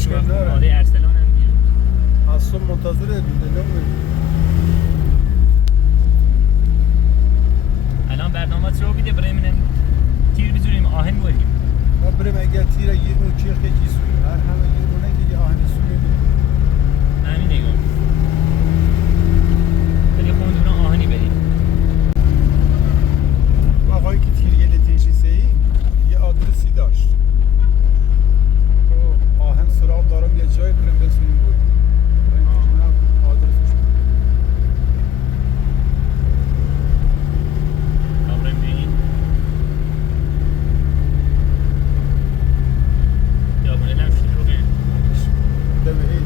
مشکل وقت نداره. خانواده ارسلان هم میاد. از صبح منتظره نمیدونم. الان برنامه چه بیده برای من تیر بزنیم آهن بریم. ما بریم اگر تیر یه نوع چیخ یکی سوی هر همه یه نوع که آهن سوی همین نگاه. ولی خوندونا آهنی بریم. آقایی که تیرگل تنشیسه‌ای یه آدرسی داشت. آهن سراغ دارم یه جای بریم بسونیم بود. بریم تیرگل آدرسش بود. کامرم بریم. یا بونه لم شروع کنیم. دمه هی.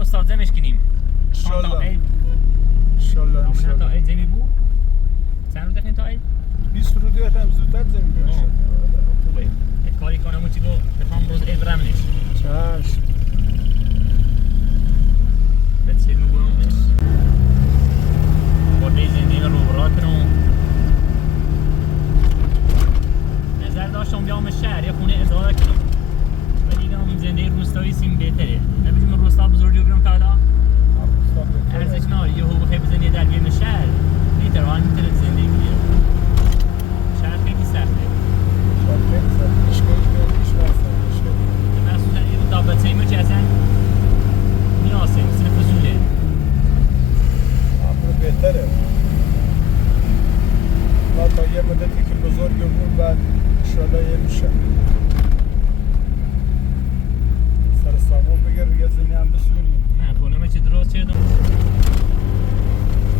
استاد زمش کنیم. انشالله. انشالله. آمدن تا عید زمی بود؟ چند رو دقیقه تا عید؟ 20 رو دیگه هم زودتر زمین داشت. خوبه. یک کاری کنم و چی گو بخوام روز عید رمنش. چشم. بسیار میگویمش. بوده زندگی رو براتون. نظر داشتم بیام شهر یه خونه ازاره کنم. ولی دیدم زندگی روستایی سیم بهتره. نمیدونم روستا بزرگی رو برم تا حالا. ارزش نداره یه حقوق خیلی بزنی در بیرون شهر میتره آن میتره زندگی کنی. شهر خیلی سخته. شهر خیلی سخته. اشکالی نداره. هیچ واسه اشکالی. مخصوصا این دابطه ایمو که اصلا نیاسه مثل فضوله. امر بهتره. ما تا یه مدتی که بزرگمون بعد انشالله یه میشه. سر سامان بگیر یه زنی هم بسونیم. نه خونمه چه درست شدم.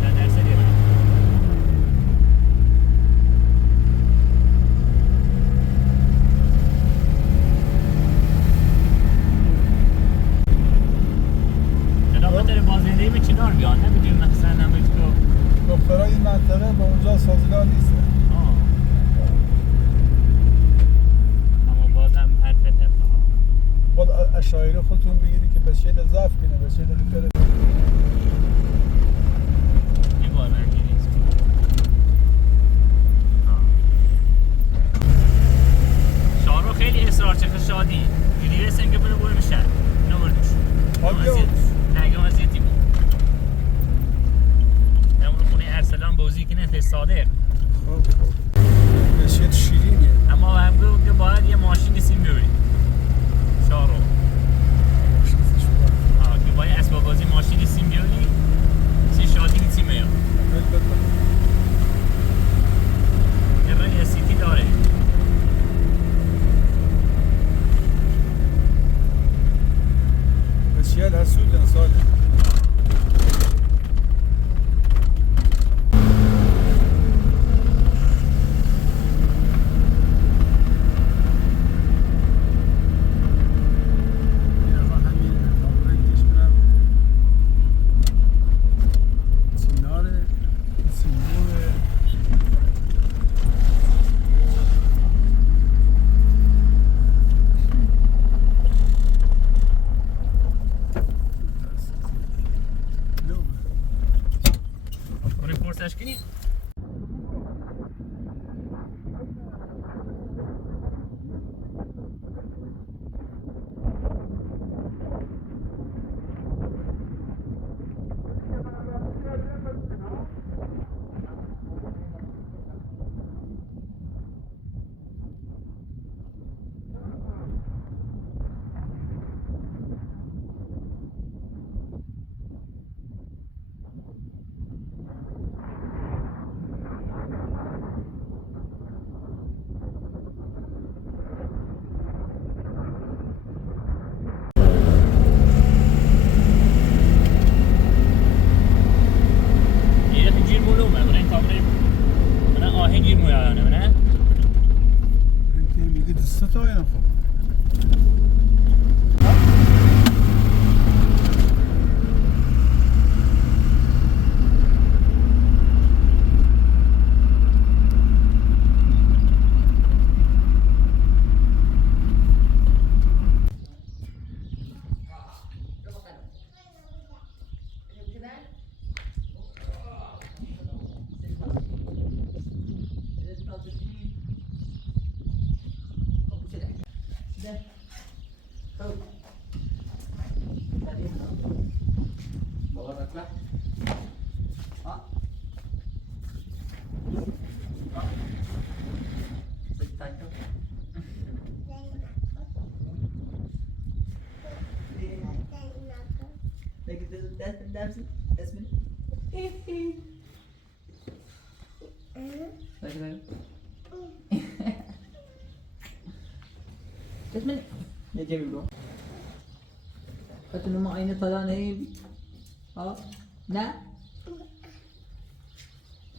نه درصدی من. بخاطر بازنده ایمه چنار بیان نه بدون مثلا نمیشه که دخترای این منطقه با اونجا سازگار نیست. اما بازم هر فتر خود اشاعره خودتون بگیری که بس شده ضعف کنه بس شده بکره. این بار من نیست. شارو خیلی اصرار چه شادی. گریه سنگ بره بریم شهر. نمردش. نگم ازیتی بود. نمون خونه ارسلان بازی کنه تا صادق. خب بسیار شیرینه. اما هم گفت که باید یه ماشین سیم بیاریم. شارو. که باید اسباب بازی ماشین سیم بیاریم. سی شادی سیم بیاریم. یه رای سیتی داره. بسیار حسودن ساله. تشکیلی اسمني يا جميل برو فتنو ما عيني طلع نهيبي ها لا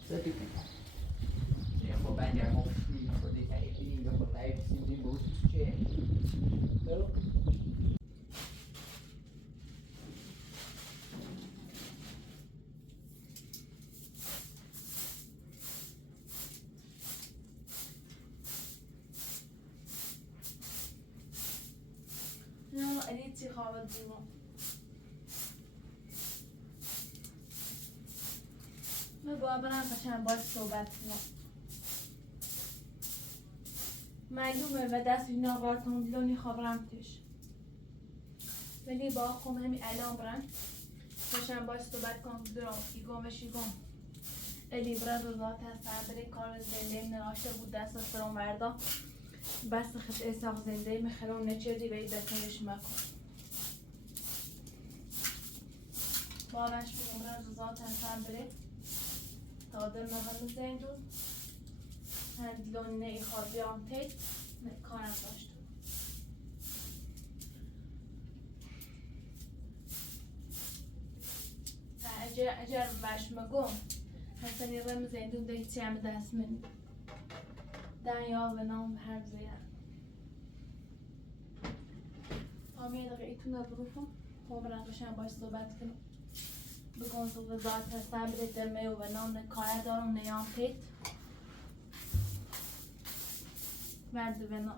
سبيك يا خو بعد يا خو خدي تعيبني يا خو تعيب سيدي بوس شيء يلا نه الیتی خوابت دیمون من با برم قشنگ باید صحبت کنم معلومه و دست اینا قارتون دیلونی خبرم تش ولی با خون همی الان برم قشنگ باید صحبت کنم درام ایگام و شیگام الی برد روزات هستن بری کار زنده نراشته بود دست از فرام وردا بس خد ایساق زنده مخلون نچردی و ای بسنش مکن بابش بگم برد روزات هستن بری تا در مهم زندون هندلون نی خوابیام تید کارم داشت اجر وش مگم حسنی رم زندون دیگه چیم دست من دنیا و نام هر زیر آمی دقیقه ایتونه بروفم خوب رنگشم باش صحبت کنم بگم تو وزارت هستم بده دمه و نام کار دارم نیام تید مرد و نام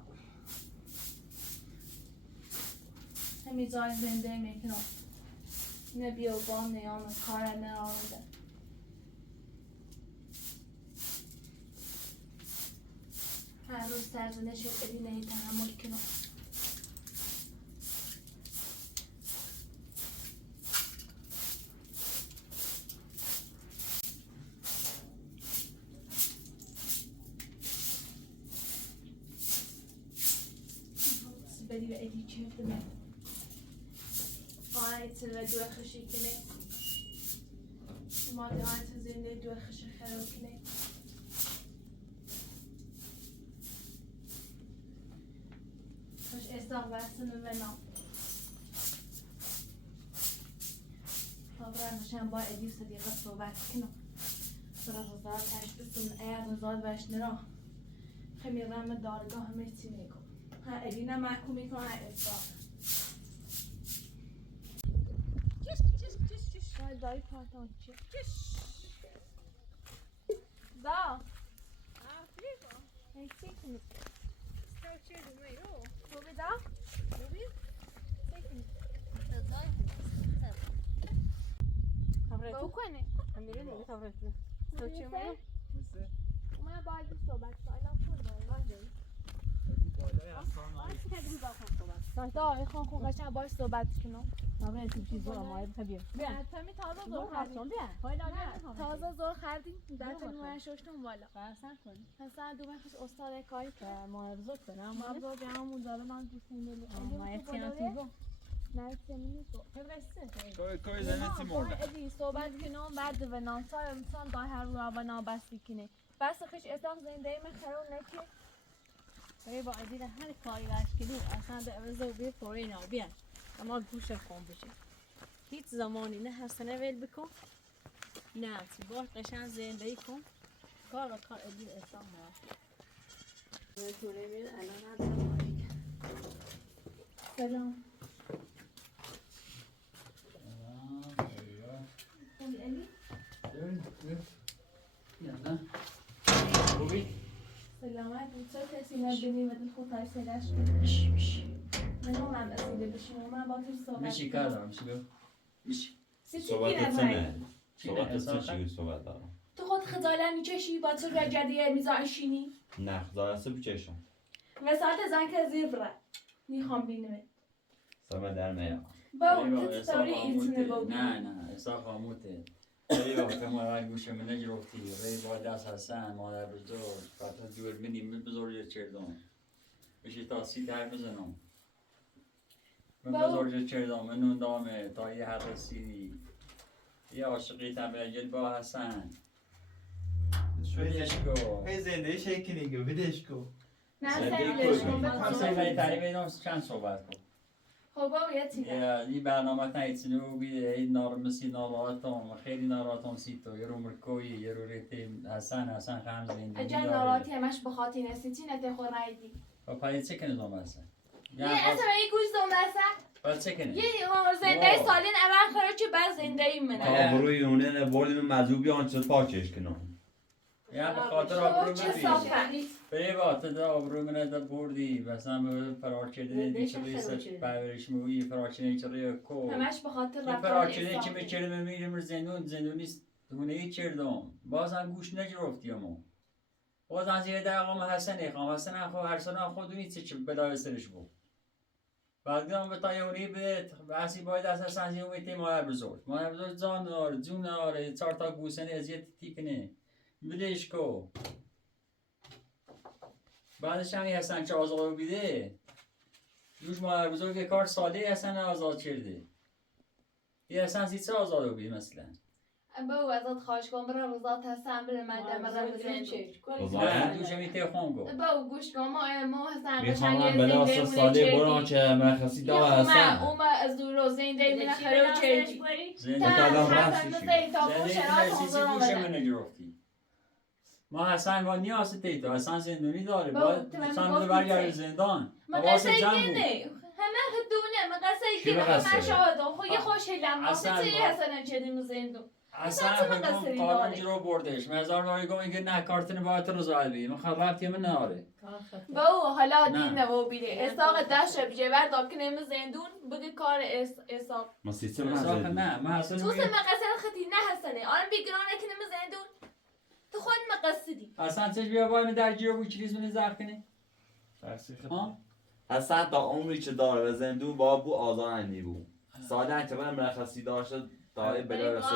همی زای زنده میکنم نبی و بام نیام کار نرامده هر روز سرزنش ادی نهی تحمل کنم بدی و ادی چفت من آنایت و دو خشی کنه ماده آنایت زنده دو خشی خراب کنه خوش استاق بستن و نام خبرم باشم با ادی صدیقه صحبت کنم برای رضا تشبستون ایر رضا بش نرا خمی رم دارگاه همه چی میگم ها ادی نه محکومی کنه استاق دایی پارتان چه؟ دا Flipa? ای چی کنی؟ Ska du köra mig då? خوبی دا؟ Vill چی کنی؟ du? با کنی؟ Hamire nu tar vi ut. Ska du köra mig? مثل اومد باید صحبت کنم الان خود داری اگه بالای اصلا دا ای خان خون قشنگ باید صحبت کنم نامه تو چیز رو ماید خبیر نه تامی تازه زور خردیم تازه زور خردیم در تامی من ششتم بالا فرسن کنی حسن دومه خوش استاد کاری که معرضات کنم ما با جمعمون داره من دوست میلی مایتیانتی نه سمینی تو توی زنه تی مرده ادی صحبت کنم بعد و نانسای انسان دا هر رو و نابستی کنه بس خش اصلاح زنده من خرون نکی برای با عزیز هر کاری برش کنی اصلا به عوض و بیر فوری اینا بیان اما گوش خون بشه هیچ زمانی نه حسنه ویل بکن نه تی باش قشن زنده کن کار و کار عزیز اصلاح مرد من توره میره الان ندارم باید سلام خوبی علی؟ سلامت بود چه کسی نبینی و دل خود تایی سیدش من هم اسیده بشیم و من با توش صحبت میشی کار دارم چی بگو؟ صحبت چی صحبت دارم تو خود خجالت میکشی با تو رجدیه میزایشینی نه خدا هسته بچشم وساعت زن که زیبره میخوام بینمه سمه در میام با اون که ستاری ایتونه با نه نه اصلا خاموته ای وقت مادر گوش من نگرفتی ری با دست حسن مادر بزرگ فقط دور منیم بزرگ چردم بشه تا سی تر بزنم من بزرگ چردم من اون دامه تا یه حد رسیدی یه عاشقی تبیل با حسن بدش کو هی زنده شکنی که بدش کو نه زندگی سیبلش کن. کن همسایه بهتری بیدم چند صحبت کن خب بابا یه چیزه این برنامه تایید بیده این نارمسی ناراتم خیلی ناراتم سی تو یه رو مرکوی یه رو ریتیم حسن خم زندگی اجا ناراتی همش بخاطر نسی چی نته خور رایدی و پایید چه کنه دوم حسن یه اصلا یه گوش دومدسن پایید چه کنه یه زنده سالین اول خرچه بعد زنده ای منه آبروی اونه بردیم مذوبی آنچه پاکش کنم یا به خاطر خب آبرو چه ببین صافه به وقت دا آبرو منه دا بردی مثلا به فراچده دیچه ریست پرورش موی فراچده چه کو همش بخاطر این رفتن فراچده چه احساسه. میچرم میریم زندونی دونه چردم بازم گوش نگرفتی امو باز از یه دقیقه حسن اخوام حسن اخو هر سنه خودونی چه بلای سرش بود بعد گام به تایونی به اسی باید از حسن زیومی مادر بزرگ جان داره جون داره 4 تا گوسنه ازیت تیکنه بدش کو بعدش هم حسن چه آزاد بیده دوش مادر بزرگ کار ساله حسن آزاد کرده یه حسن سیچه آزاد بیده مثلا با ازت خواهش کنم برای روزات هستم بره مدام را بزن نه دوش همی تیخون گو با گوش کن ما هستم میخوام من بلا ساله بران چه مرخصی دا هستن اوما از دور رو زنده من خراب چردی زنده آدم تا رفتی تا شد. تا زنده شرایط سیسی حاضر گوش آمدن من نگرفتی ما حسن با نیاز تیتو حسن زندونی داره بابا، باید تو من سان گفتی برگرد تی. زندان مقصه حواس جمع بود. اینه همه خدونه مقصه چی اینه مقصه؟ من شاهدم خو یه خوش هلم اصلا واسه چی با- حسن چدیم زندو اصلا اصلا چه مقصری خودم داره؟ قانون جلو بردش مزار داری گم اینکه نه کارتن باید تو رو زاید بگیم من خرابتی من ناره با حالا نه. دین نبو بیره استاق داشت بجه ور داکنه زندون بگه کار استاق ما سیستم مزار نزدیم نه من اصلا تو سه مقصر خطی نه حسنه آن بیگرانه کنه زندون تو خود مقصدی اصلا چش بیا باید من در جیو بود چیز من زرق کنی ها اصلا تا عمری که داره و زندون با بو آزارندی بود ساده اعتبار مرخصی داشته داره بلا رسید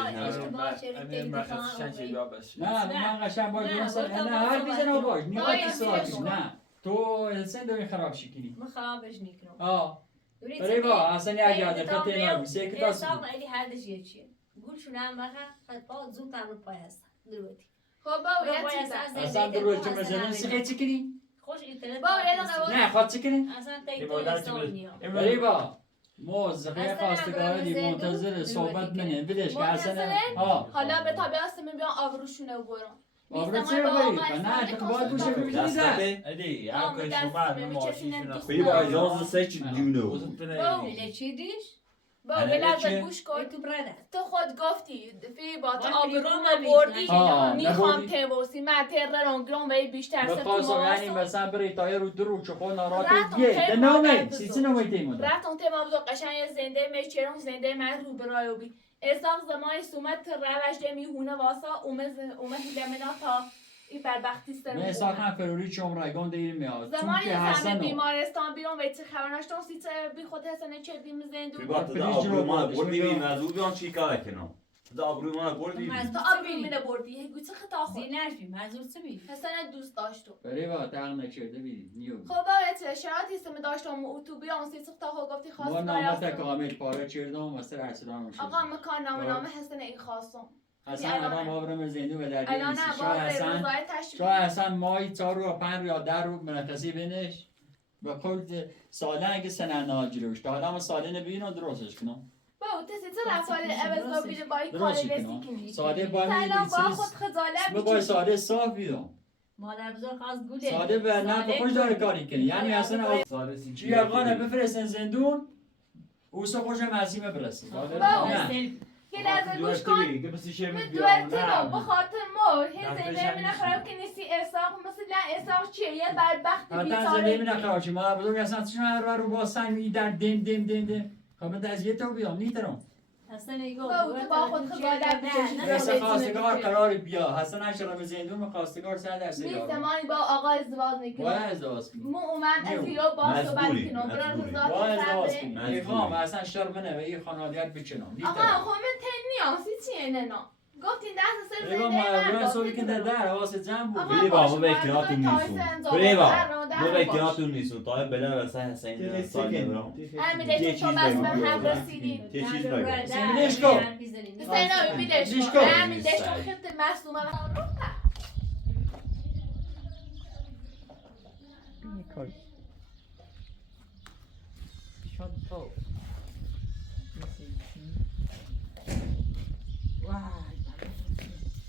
نه من قشنگ باید نه، مثلا گفتم نه با هر صحبت بیزن کنم. باش نیوات باید استراحتی بیزن نه تو السن داری خراب شکنی من خرابش نکنم آه برای با اصلا یه یاد خطه نبود سه که دست بود خیلی حدش یه چیه گولشون هم بخیر خط زود تمرین پای هستن دلوقتي خب با یه چیزه اصلا درو چه مزنون سخه چکنی خوش اینترنت با یه دقیقه نه خواهد چکنی اصلا تیتو استانیا برای با موزقه اصلا خواستگاری هم منتظر زندون صحبت دلوقتي منه بدش که اصلا منتظره؟ ها حالا به طبیعت من بیان آبروشونه و برام آبرو چه بری؟ نه تو باید گوشه ببینی دست ده بده ادی آه، هر دست شما به من کسی ماشین نمی‌دوست. بی با اجازه سه چی دیونو نه چی دیش با الان بلاد چه؟ گوش کن تو براده تو خود گفتی فی با تو باید آبروم بگم بردی آه، میخوام نبردی. تبوسی من تررون گرون وی بیشتر سر تو بخواستم یعنی ماسو مثلا بری تایر رو درو چه خود نارات رفتم یه خیلی ده نامه مادر سیسی بزرگ. نامه تیمون رفتم تما بزرگ قشنگ زنده میچرون زنده من رو برایو بی اساق زمان سومت روش دمی هونه واسا اومه هیلمنا تا این بدبختی سر نه ساخت هم فروری چه عمرگان دیر میاد چون زمانی که زمه حسن بیمارستان بیرون و چه خبر نشتم سی بی خود حسن چه بیم بی زندون با تو دا آبروی ما بردی بی مذوبی آن چی کار کنم دا آبروی ما بردی بی تو آبرو مینه بردی هی گوچه خطا خود زینش بی مزور چه بی حسن دوست داشتم برای با تقل نکرده بید نیو خب باید شرایطی است که داشتم و تو بیان سی سخت ها گفتی ما خواست نامت کامل پاره چردم و سر ارسلان شد آقا مکان نامه حسن این خواستم حسن الان آبرم زندو و در الان دیویسی نه شاه باز حسن روزای شاه تشبیه حسن ماهی 4 رو 5 یا 10 رو مرخصی بینش و کل ساله اگه سنه ناجروش تا حالا ما ساله نبینم درستش کنم با تسی چه رفتاری عوض بیده با این کاری درستش رسی کنم کنی ساده با سلام با می خود خجالت با بکشی ساده صاف بیدم مادر بزرگ خواست گوله ساده به نه خوش داره کاری کنی یعنی اصلا چی اقانه بفرستن زندون او سو خوش معصیمه برسه نه یه لحظه گوش کن من دوتنو بخاطر ما هی زنده من خراب که نیستی احساق مثلا احساق چیه یه بدبخت حتی زنده می بیچاره نخواهد چی ما بزرگ اصلا چون هر رو با سنگ در دم خب از یه تو بیام نیترم اصلا نگو با تو با خود خجالت بکشی اصلا خواستگار قرار بیا حسن اشرم زندون خواستگار 100% می یارم زمانی با آقا ازدواج باید نکنم ازدواج کنی مو اومد از ایرو با صحبت کنم برای روزات باید ازدواج سبه کنی ایخام اصلا شرمنه و این خانوادیت بچنم آقا خب من تنی آسی چیه نه گفتین دست سر فریبا ما سوری که در واسه جمع بود. فریبا ما بکیاتون نیستون. فریبا ما بکیاتون نیستون. تا بلا واسه حسین سال نمیرم. امیده تو بس به هم رسیدین. یه چیز بگو. لیش کن. حسین آبی بیلش کن. امیده تو خیلی مصومه و کاری پیشان تو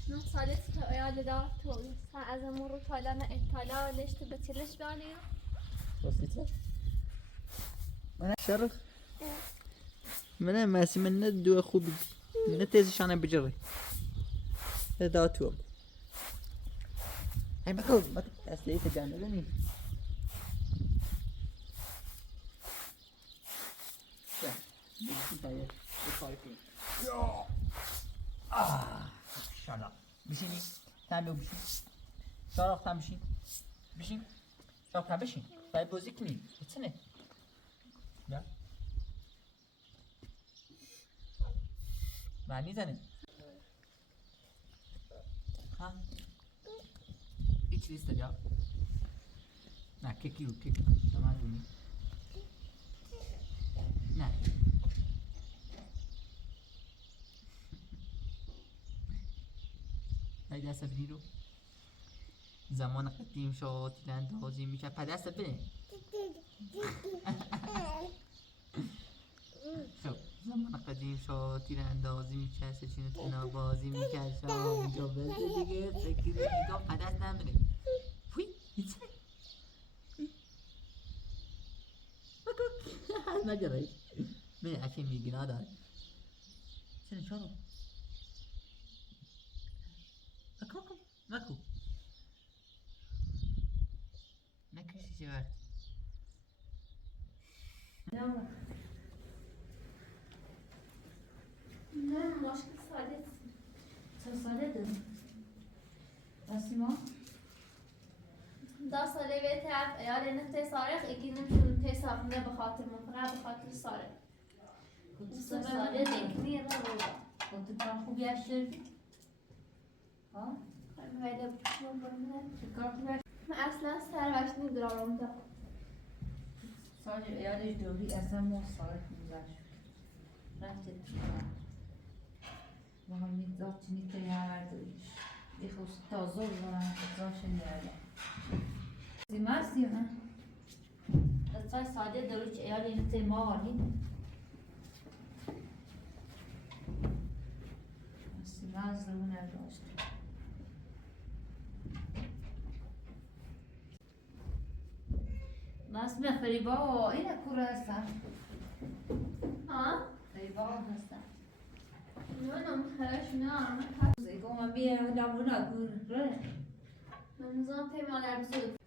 من سالت تا یاددار تو از امور تالا نه اطلاع لشت به تلش دانی واسه من شرخ من ماسی من دو خوب من تيزشانه بجري هذا توم هاي ما أصلي تجانبني شالا بشینی تمام بشین شالا تمام بشین بشین شالا تمام بشین باید بازی کنی بتونه نه معنی زنه ها هیچ لیست جا نه کیکی تمام دونی نه های دست بینی رو زمان قدیم شد تیراندازی میشه پا دست بینی خب زمان قدیم شد تیراندازی میشه سچین تینا بازی میشه شام اینجا بده دیگه فکر نگاه پا دست نمیره پوی هیچه بگو نگرهی بینی اکی میگی نداره چنه چارو ماكو شي وقت نه مشکل ساده ساله دارم رسیما دا ساله به طرف ایال نفته سارخ اکی نمیشون تیساف نه بخاطر من فقط بخاطر ساره ساله دکنی را رو کنتو کار خوبی اشترفی ها ولی بشون برمونه کار خوبی من اصلا سروش ندارم دا ساله ایالش دوری اصلا ما ساله میزش رفته ما هم میداد چنی که یه دوریش یه خوش تازه بزنم ازاش نیاده زیمه نه ازای ساده دوریش ایالی نته ما هانی زیمه از درون نداشت Masoumeh Fariba اینه کوره هستن ها؟ فریبا هستن نونم خلاش نه زیگو من بیه نمونه کوره من نظام تیم مادر بزرگ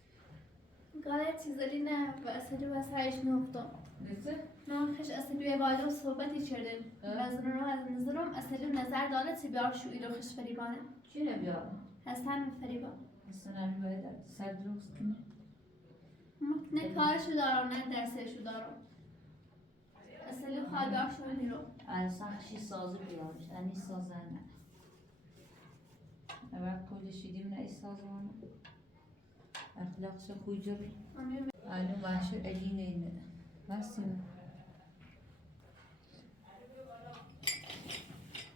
قاله چیزی نه و اصلی و سرش نفتم نیسته؟ نه خش اصلی به بالا صحبتی کردیم وزن رو از نظرم اصلی نظر داره تی بیار شو ایلو خش فریبانه چی نبیار؟ حسن فریبا حسن فریبا سر درست کنه نه کارشو دارم نه درسشو دارم اصلی خواهد بیار شو ایلو اصلا خشی سازو بیارش انی سازنه اول کلی شیدیم نه ای سازوانه اخلاقش خوی جبی اینو معشر ادینه اینه بسیم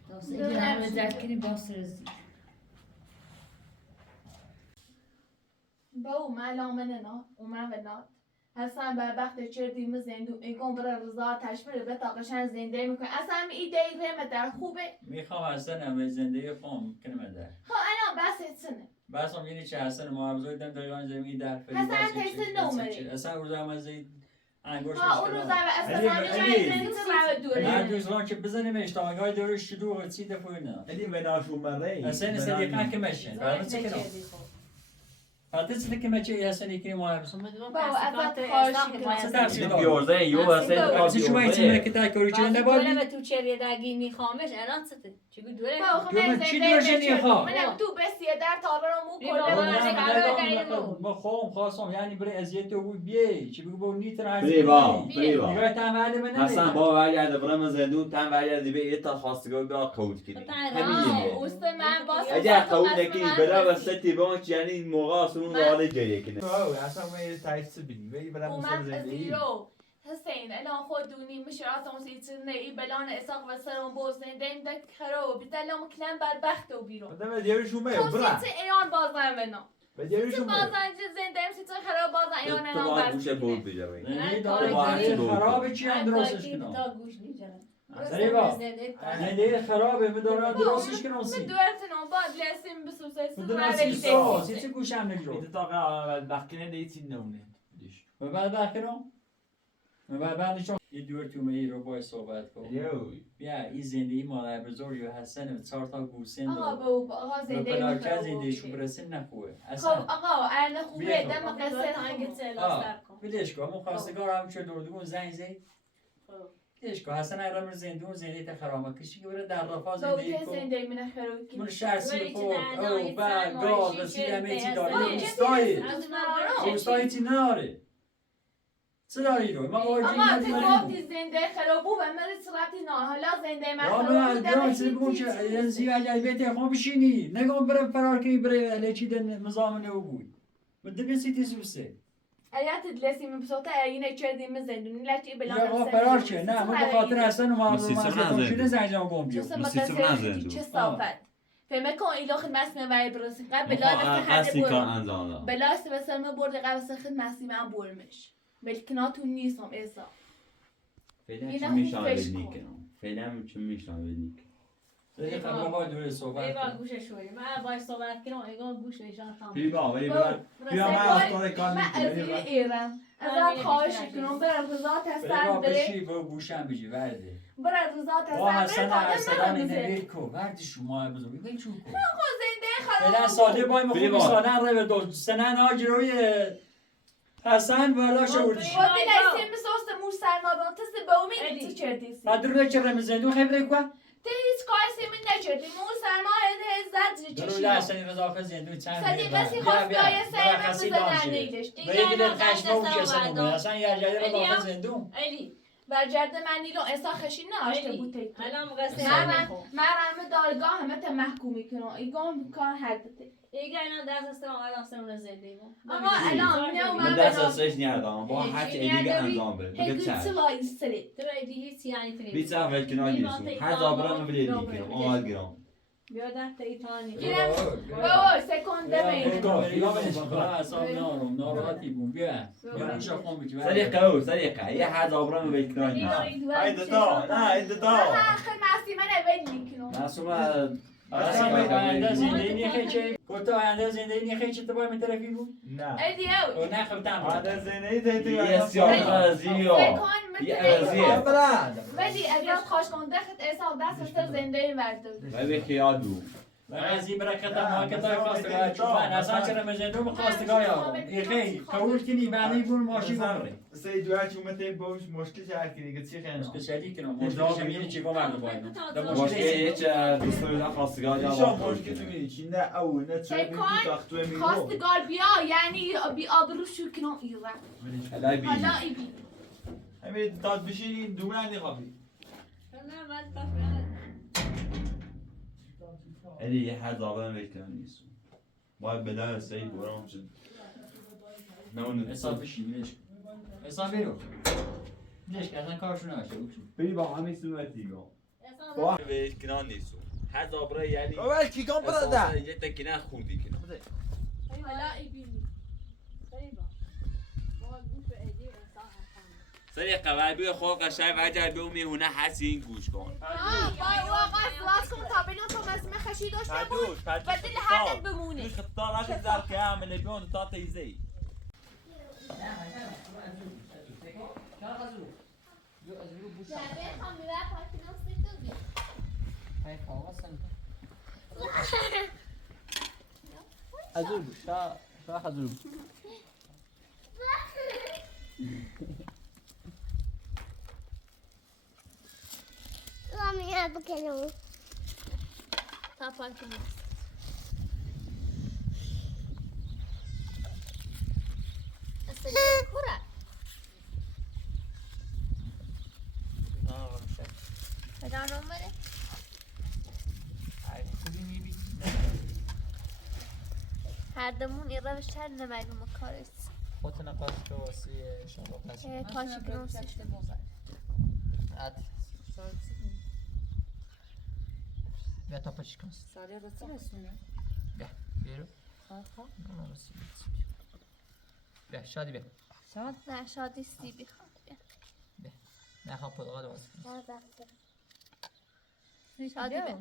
داست ایدی همه درد کنی باس رزی با معلومه نه اومد نه حسن به وقت چردیم زندو ایگون برای رضا تشبیه به تاقشن زنده میکنه اصلا ایده ایده در خوبه میخوام حسن هم زنده فهم کنم در خب الان بس اتسنه بس هم یعنی چه حسن محافظه دم دقیقا زمین در فری حسن تیسن نومری اصلا روز هم از این انگوش ها اون روز اصلا همیشه هر دوستان که بزنیم اشتاقای دورش شدو و چی دفعه نه یعنی بناشو مره حسن صدیقا که مشن برای چه کنم حتی که مچه حسن یکی محافظه با افت خارشی کنم بیارزه یو حسن شما این چیزی که تا کاری چه نبودی تو چریه دگی میخوامش الان چته چیکو دوره من چی دوشنی خواه؟ منم تو بسیه در تارا مو ما خواستم یعنی برای اذیت تو بود بیای چی بگو با نیت را فریبا نگاه تعمل من حسن با برگرده برای زندون تن برگرده به ایتا خواستگاه بیا قود کنی همینه اوست من باز اگر قود نکنی بلا وسطی بانک یعنی این موقع اصلا واله جایه کنه اصلا ما یه تایفت بینیم ولی برای مثلا اومد زندگی ازیرو حسین الان خود دونی میشه آتون سیتونه ای بلان اساق و سرم بوزنه دیم دک خراب بیدلام کلم بدبخت و بیرون آدم دیارشون میه تو برا سیت ایان بازن بنا به سیت دیارشون میه بازن زنده ام سیت خراب بازن ایان تو ایان باید گوشه بود برسونه بیجا بایی نه داره خرابه چی هم درستش کنم تا گوش نیجرم فریبا زنده خرابه بدارم درستش کنم من سی دوارتنو بعد لسیم بسوسه بدونم سی ساز سی گوشم نگیرم ایده تا قرار بخکنه دیتی نونه و بعد بخیرم و بعدش یه دور تومه رو باید صحبت کنم بیا این زندگی مادر بزرگی و حسن و 4 تا گوسفند آقا و زنده پلاکه زندگیشو برسه نخوه خب اصلا آقا ارن خوبه دم قصه بلش کن همون خواستگار هم چه دوردگون زنگ زید بلش کن حسن اگرم زندون زندگی تا خرامه کشی که بره در رفا زندگی تو کن زنده من خراب من شرسی خورد او بعد گاز رسید همه چی داری روستایی روستایی چی ناره چه داری رو؟ ما باید اما تو گفتی زنده خرابو و من صورتی نه حالا زنده من خرابو دارم چه بگم که زیو اگر بیتی خواه بشینی نگم برم فرار کنی بره علیچی دن مزامن او بود بدن سیتی سوسه ایات دلسی من بصوت اینه چردی من زندونی لچی بلان یا فرار چه نه من بخاطر هستن و معلومات شده زنجام گم بیو چه صافت فهمه کن ایلو خدمت وای برسی قبل بلا اصلی کار انجام داد بلا سبسر برد قبل خدمت من برمش بلکناتون نیستم ایسا فعلا چی میشن بدنیکنم فعلا چی میشن بدنیکنم دیگه خبر باید دوره صحبت ایوان کنم گوشه شوی من باید صحبت کنم ایگان گوش ایشان تام فریبا ولی بیا من از تو کار من از این ایرم ازت خواهش کنم برم رضا تستن بره بشی با گوشم بشی ورده برم رضا با تستن حسن بره ارسلان تا نوید کو وردی شما بزرگی بگی چون کو زنده فعلا خراب ساده باید مخوبی ساده رو به دو سنن آجروی حسن برداشت بردیش و دیگه سوست مو سرما بان تست به امید چی چردیسی هدر رو چه رمزندون خیلی کو ته هیچ کاری سیمین نچردی مو سرما هزت درو چشی دستنی رضا خز زندون چند صدیقه سی خواست بیایه سیمه بزنن نیدش بگی دل خشمه و کسه نمونه اصلا یه جایی رضا خز زندون ایلی برجرد من نیلو اصلا خشی ناشته بود تیتو الان قصه من همه دارگاه همه تا محکومی کنم ایگام کار حل بده ایگه الان دست استرام الان سرون زنده بود اما الان نه من دست از سش نیردم با هرچی دیگه انجام بره دیگه هیگو چشم سلای سری تو ایدی هیچ یعنی تنید بیت اول کنار نیستم هر زابرم بلیدی کنم آمد گرام بیا دست ایتانی گیرم بابا سکونده ناراحتی بون بیا بیا خون بگی سریقه یه هر زابرم بلیدی کنار نیستم ایده تا نه ایده تا آخر مستی من اول میکنم معصومه اصلا آینده زندگی نیخی چه؟ گفت آینده زندگی نیخی چه تبایی من طرفی بود؟ نه ایدی او او نه خودم آده زنده تیتو یه سیاه ازیو سکون یه مثل ازیه ولی اگر خوش کن دخت احسان دست است زنده ورد ولی خیادو و از این برکت ما که تا خواستگاه چوبان اصلا چرا مزندون خواستگاه یارم ایخی قبول کنی بعدی بون ماشی بمره سه دوار چون مته باش مشکل شهر کنی که چی خیلی مشکل شدی کنم مشکل شمیری چی گمرد باید مشکل هیچ دوست دارم خواستگاه ایشان یارم مشکل تو میری چی نه او نه چه میگی تاختو میگو خواستگار بیا یعنی بی آبرو شو کنم ایران حالا بی حالا ای بی همین داد بشینی دومن نخوابی نه من کافی علی یه هر زابرم بلیدی نیستم باید بدن سعی برام شد نه اون حساب بشی میلش حساب بیرو میلش که اصلا کارشو نشته بکشم بری با همین سومتی گم با به کنار نیستم هر زابره یعنی بابا کی کام براده یه تکنه خوردی کنم حالا ای بی سری قوالبی خود قشنگ و اگر دو میهونه هستی این گوش کن وای واقعا کن تا بینم تو مزمه خشی داشته بود و دل حدت بمونه مش خطار عشان زار كامل يبون طاطي زي Azul, şah hazır. Lamia pequeno. تا پاکی نیست. استدی کوره. بدان رو مره. هر دمون این روش چند نمیدونم کاریست. خودتون قاش که واسه شما پس کاشی گروسش. بیا تا پاچی کنست. سالی رسی رسونه. بیا بیرو. نه رسی. بیا شادی بیا. شاد. نه شادی سی بخواد بیا. بیا. نه خواه پدغال واسه کنست. نه دقیقه. شادی بیا.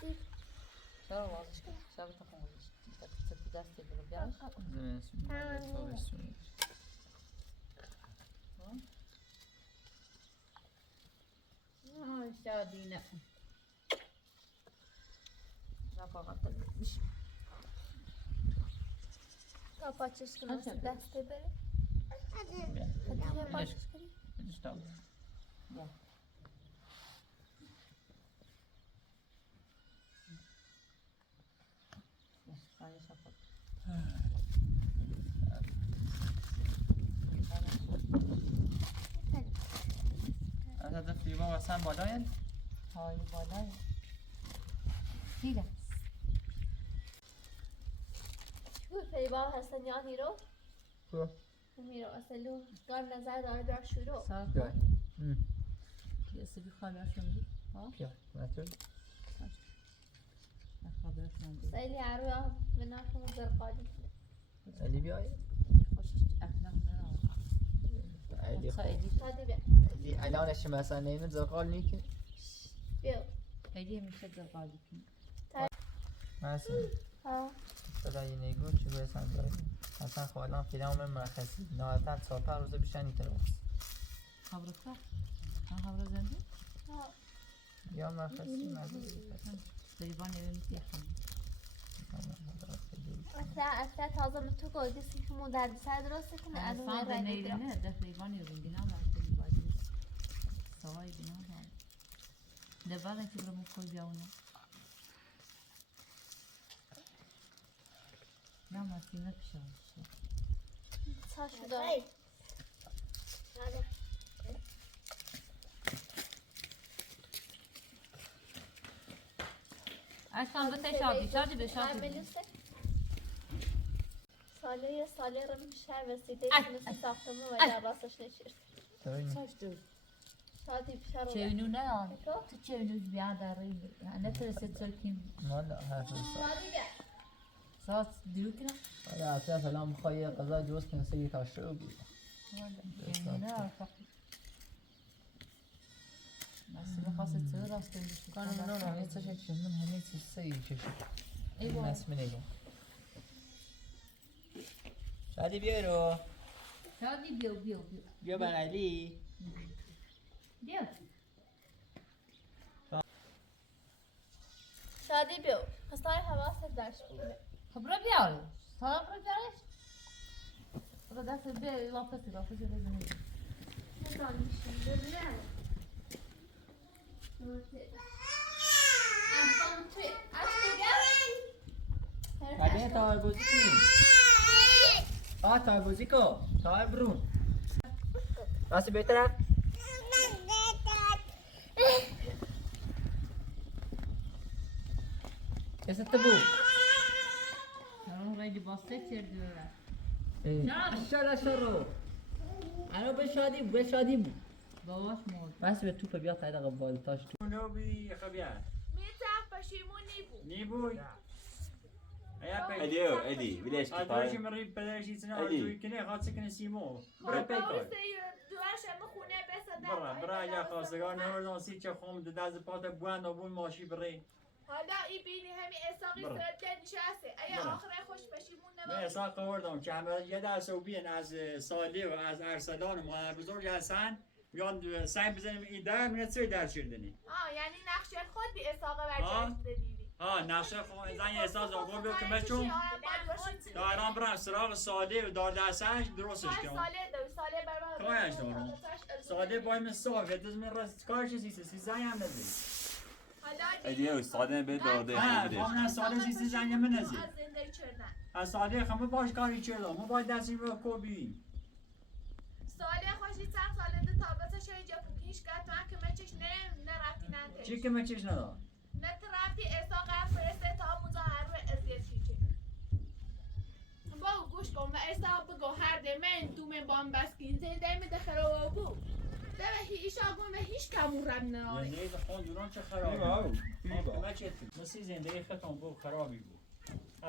سی. چرا واسش کنی؟ شب تا خونش. تا دستی برو بیارش. زمین سونی. شادی نه. رفاقت میشه. تا پاچش کنم دسته بره. خیلی پاچش کنی. اشتاق. بیا. سالی شفاف. از فریبا و حسن بالاین؟ های بالای. دیگه. شو فریبا هستن یا نیرو؟ کو؟ میرو اصلو گار نظر داره بر شروع. ساعت. بیا. یه سری خالیاشون بود. ها؟ بیا. نتون. خالیاشون بود. سیلی عروی به ناخون زرقالی. علی بیای؟ خوش اخلاق نه. علی خوب. شادی بیا. علی الانش مثلا نیمه زرقال نیکی؟ بیا. خیلی میشه زرقالی کنی. مثلا ها. صدای نیگو چی باید سنجایی؟ مثلا خب الان فیلم مرخصی نهایتاً 4-5 روزه بیشتر نیتر بس. خبر خبر. من خبر زنده. ها. یا مرخصی نداری. دیوان یه میخوام. اصلا تازه من تو گفتی سیفمون در سر درست کنه الان فاند رنگ نیرینه ده دیوان یه بگیرم وقتی می‌بادی. سوای بینام. ده بعد که برم کل بیاونه. نه مسیمه پیشم. چا شده؟ عشقم بته شادی به شادی. ساله رو میشه وسیده مثل ساختمون و یا راستش نشید. شادی پیشه رو چینو نه آن. تو چینو بیار داری. نه ترسه ترکیم. مالا حرف سا. شادی بیا. ساعت دیو کنه. ولی اصلا فلان بخوای غذا درست کنه سه تاشه رو بود. چینو نه فقط. مسئله خاصه چه راست کنی؟ کانم نه همه چیز چیزم همه چیز سه چیزی. این مسئله نگم. شادی بیا رو. شادی بیا. بیا بر علی. بیا. شادی بیا. خستای حواست درش بوده. خب برو بیار. سلام برو بیارش. برو دست بیا واپس بزنی. نزان میشیم ببینم. اصلا توی بعدين تاور بوزيكو تاور بوزيكو تاور برون راسي بيترك يا ستبو اون رنگ باسته کرده شر شرو انا بشادي باباش مرد بس به توپ بیا تا دقیقه بالتاش تو نو بی خبیان میترف پشیمون نیبوی ادی بلش ادوشی مری پدرشی سنا توی کنه خاص کنه سیمو برای پیکار دوش هم خونه بسه برای یا خواستگار نمیدونم سی چه خون دست پات بوان و بون ماشی بری حالا ای بینی همین اساقی سرت نشسته ایا آخر خوش پشیمون من احساس کردم که همه یه درس و بین از صالح و از ارسلان و مادر بزرگ حسن بیان سعی بزنیم این در من سه در شدنی یعنی نقشه خود بی اساقه برچشت ببینی نقشه خود زن احساس آقا بیو که بچون دارم برم سراغ صالح و دار حسن درستش کنم ساله برام کارش دارم صالح باید من صاف یه من راست کارش سی زن هم نداری ایدیه ساده به داده نه خودش من ساده چیزی زنگ من نزی از زندگی چردن از ساده خمه باش کاری چرا ما باید دستی به کوبی سالی خوشی چند ساله ده تابت شای جپوکیش گرد من که مچش نرفتی ننتش چی که من چیش ندار نترفتی ایسا قرد فرسته تا مظاهر و ازیت شیچه باو گوش کن و ایسا بگو هر ده من تو من بام بسکین زنده می دخره و بو ده ایشا گون و هیچ کمون رب نهایی زندگی خون دونان چه خرابی من چه مثل زندگی خطان بود خرابی بود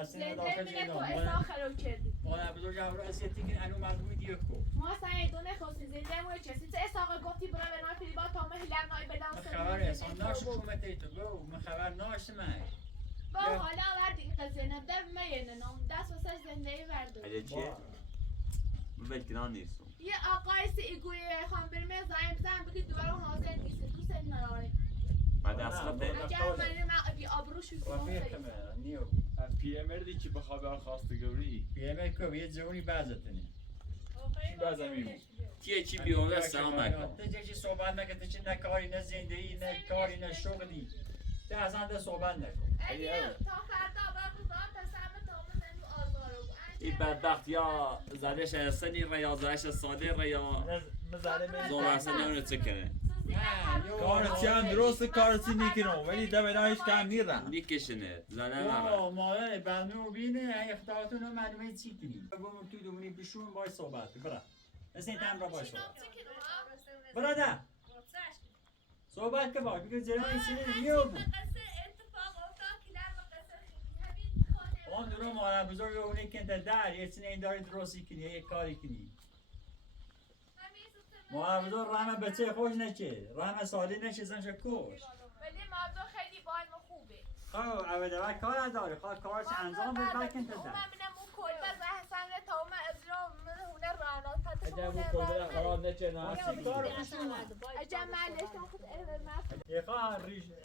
زنده می تو ایسا خراب کردی مادر بزرگ رو ازیتی که انو مردمی دیگه کو ما سعی دونه خواستی زنده موی چسی چه ایسا گفتی برای من فریبا تا مه هلم نای بدم من خبر اصلا ناش شومتی تو گو من خبر ناش من با حالا وردی قصه نده میینه نام دست واسه زندگی ورده ایدیه چیه؟ من بکنان نیستم یه آقای ایگوی خان بریم زایم بزن بگی دوباره اون حاضر نیست دوست نداره بعد اصلا ته اگر من بی آبرو شوی رفیق کمه نیو پیرمردی که به خبر خواست گوری بیمه کو یه جوانی بعضتنی چی بازمی بود تیه چی بیوه سلام علیکم تو چی صحبت نکن تو چی نه کاری نه زندگی نه کاری نه شغلی تو اصلا ده صحبت نکن تا فردا با بزار پسرم تامه منو آزارو این بدبخت یا زدش سنی را یا زدش ساده را یا زور سنی اونو چه کنه کار چند درست کار چی نیکنم ولی ده بنایش کم نیرم نیکشنه زدن اوه نرم مادر بنو بینه اختارتون رو معلومه چی کنی بگم تو دومونی بشون باید صحبت برا مثل این تم را باید صحبت برا ده صحبت که باید بگه زیرا این سینه نیو بود اون دونو مادر بزرگ اونی که در یه سینه این داری درستی کنی یه کاری کنی مادر بزرگ رحمه بچه خوش نچه رحمه سالی نچه زنش کش ولی موضوع خیلی باحال و خوبه خب اول کار نداری خواهد کارش انجام بده بکن تا من در ببینم اون کلبه حسن تا اون اجرا من هنر رانات حتی عجب اون کلبه خراب نچه عجب مالش خود یه خواه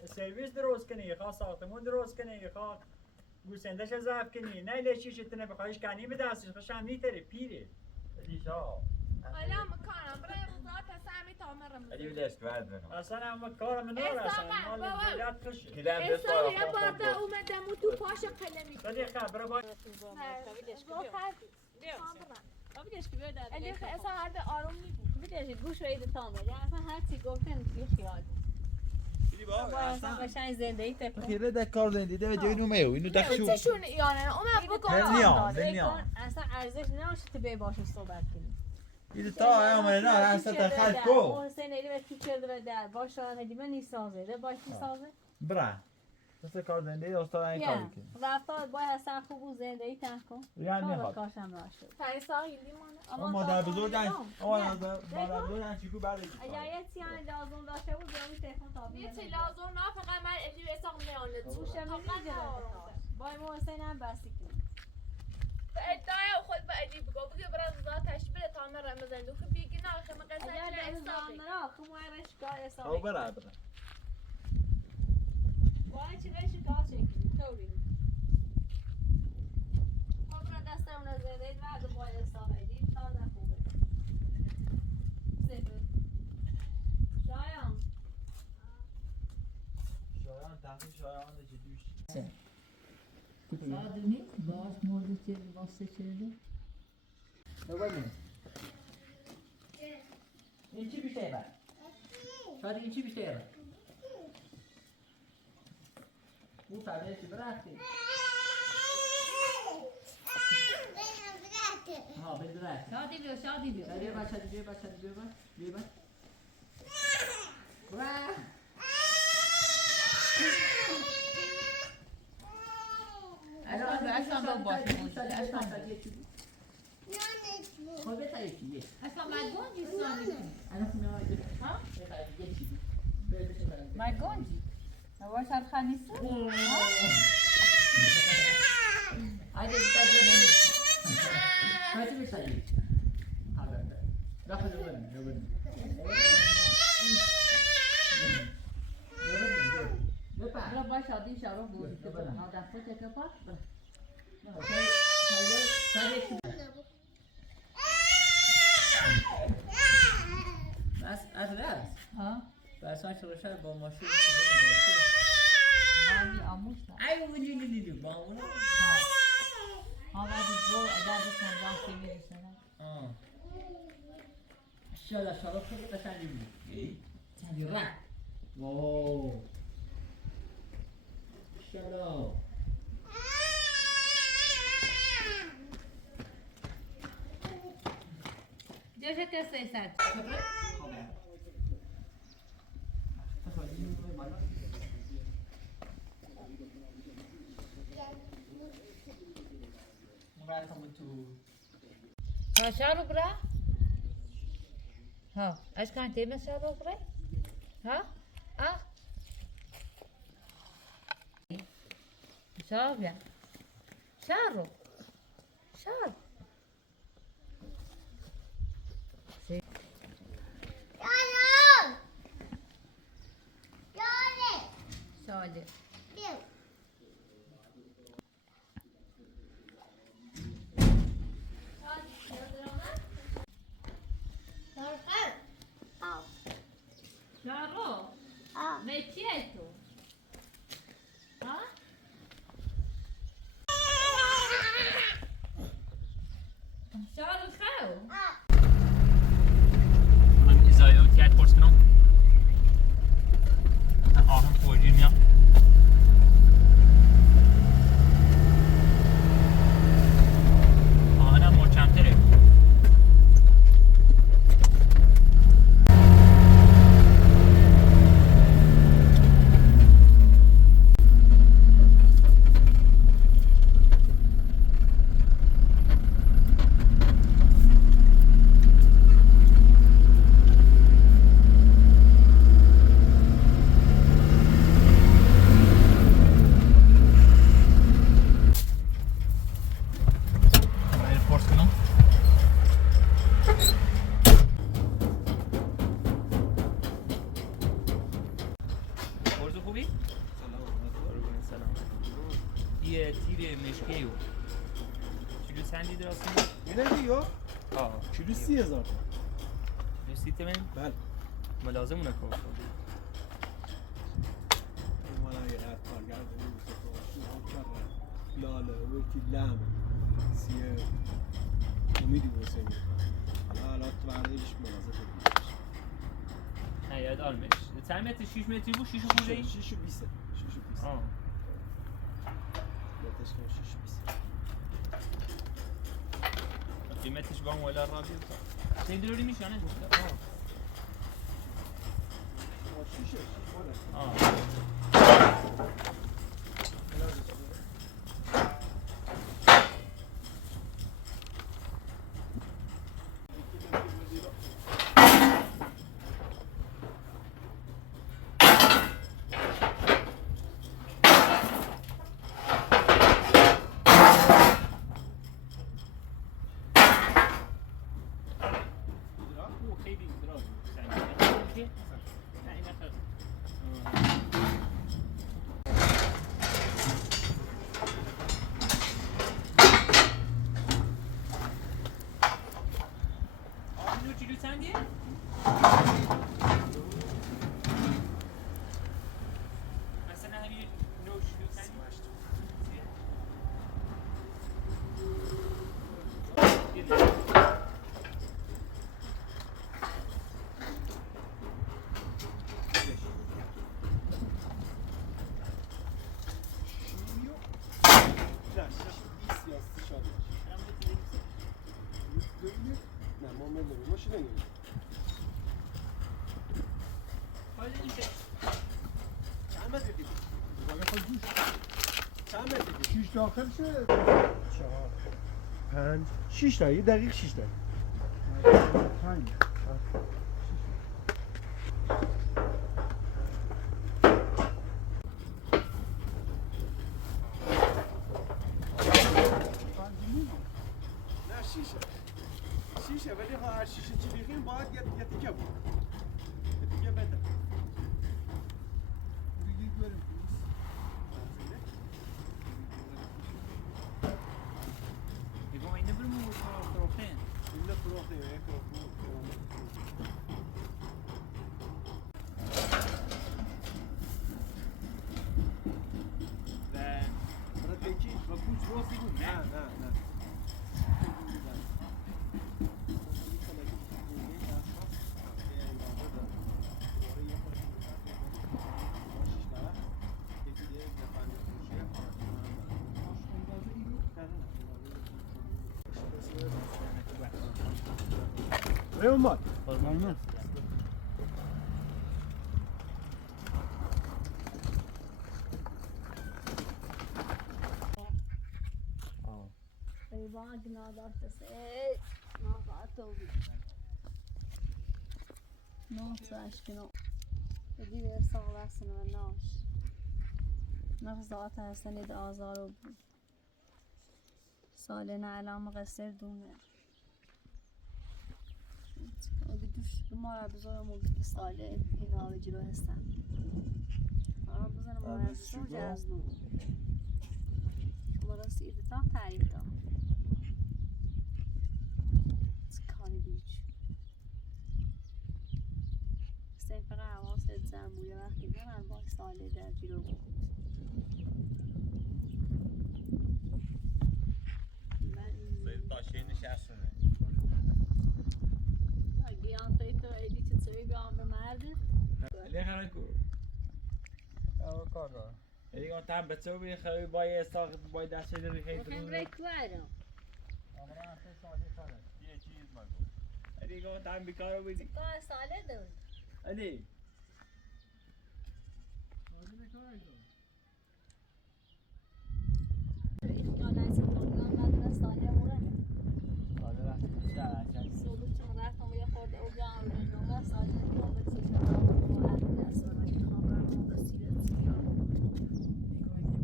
سرویس درست کنی یه خواه ساختمون درست کنی یه خواه گوسندش ضعف کنی نه لیچیش تنه بخواهش کنی به دستش خوشم نیتره پیره حالا مکانم برای روزات پسرمی تا مرم علی بلش کورد بنام اصلا هم کارم نور اصلا مال دولت خشه کلم بس احسان یه بارده اومدم و تو پاش قلمی بدی خبره باید علی اصلا هر آروم نیبود بیدش گوش وید تامه اصلا هر چی گفتن بی خیال اصلا قشنگ زندگی تکن خیره ده کار دندی ده جای نو میو اینو دخشو چشون ایانه اومد بگو نمیام اصلا ارزش نمیشه تو به باشی صحبت کنی اینو تا ایامه نه هسته تا خلق کو حسین ایلی و تو چرده و در باش شاید هدی من نیسازه ده باش نیسازه برا مثل کار دندی استاد این کاری کنی رفتار باید اصلا خوب و زندگی تن کن ریان کار نخواد کاشم راش شد فریسا هیلی مانه اما مادر بزرگن مادر بزرگن چیکو برده اگر یه چیان لازم داشته بود بیامی تلفن تا یه چی لازم نه فقط من ادی حساب میانه گوشم نمیگیره باید ما حسین هم بستی کنیم ادعای خود به ادی بگو بگو برای روزا تشبیه تا من رمضان دو خب بیگی نه خب قصه اگر در حسابی زمان را خب ما رشکار او حسابی برا باید چی رشکار چکنیم طوری ما برای دست اون زنده بعد باید حسابی دید تا نخوبه سفر شایان تحقیق شایان ده جدوش سادونی باش مورد چه واسه چرده این چی بیشتر بر؟ شاید این چی بیشتر بر؟ اون فرده چی برختی؟ ها بده برختی شادی بیا بیا بچه بیا بچه اصلا با باش خب بتا یکی اصلا مگونجی سانی الان خونه ها؟ یکی مگونجی نواش هر خمیسه هایده بتا جونه هایده بتا یکی داخل جونه برا با شادی شارو بود ها دفعه چه پاس بس از ها بس من شروع با ماشین باشه مامی آموزه ای ولی لیلی با اون ها بعد دو اگر بسن جان کمی بسنه شالا خیلی قشنگی بود تنی رک واو شالا جوشه که سیسر ها شارو برا ها اش كان تيمه شارو برا ها شارو يا شارو Saleh. Sharo. Mettieto. Ha? Sharo خو. من ازای اوتیت پرس کنم آهم خوردیم یا آهنم مرچمتره یه تیر مشکیو چلو سندی درسته؟ اینه دیگه کیلو 30,000 دوستی تمن؟ بله ملازمونه کار کنم مالا یه هر کارگرد لاله وقتی لام سیه امیدی واسه حالا تو بعدش ملاحظه کنید نه یادم میشه چند متر 6 متری بود 6 خورده ای 6 و 20 آه مترش کم 6 و 20 قیمتش با اون ولا رادیو $100 میشه نه 6 آه خیلی دراز بود نه این نخواهد آبینو چیلو چندیه؟ مثلا همین نو چیلو چندی؟ داخل شد 4 5 6 تا یه دقیق 6 تا 5 نه شیشه ولی هر شیشه چی بگیم باید یه تیکه بود یه تیکه بده دیگه بریم Igual ainda para o trofém. Ainda pronto, é pronto. راستی بود نه نه نه نه Real قربان Fariba günah dağıtısı. Nafat oldu. Nasıl aşkına? Dedi de sağlasın ve naş. نفس حسنی د آزار و بود سالنا علام قصر دومه اگه دوش ما را بذارم و که ساله این آوجی رو هستن بزنم ما را بزارم جزنو شما را سیده تا تعریف دا کاری بیچ سین فقط حواست زنبویه وقتی برن با ساله در جیرو بود تاشی نشستونه بیان تو ایدی چطوری بیان به مرد علی خرج کو کار دارم علی گفت هم بچه بی خیلی بای ساخت بای دست شده خیلی بخیم رای کوارم یه چیز مگو علی گفت هم بیکار بودی کار ساله دون علی ایشکان ایسی دونگان بدن ساله مورنه حالا وقتی بیشتر صبح چون رفتم یه خورده او بیان رو ما ساله دون به چیز رو دست رو اگه خواهم رو بسیرت میگویی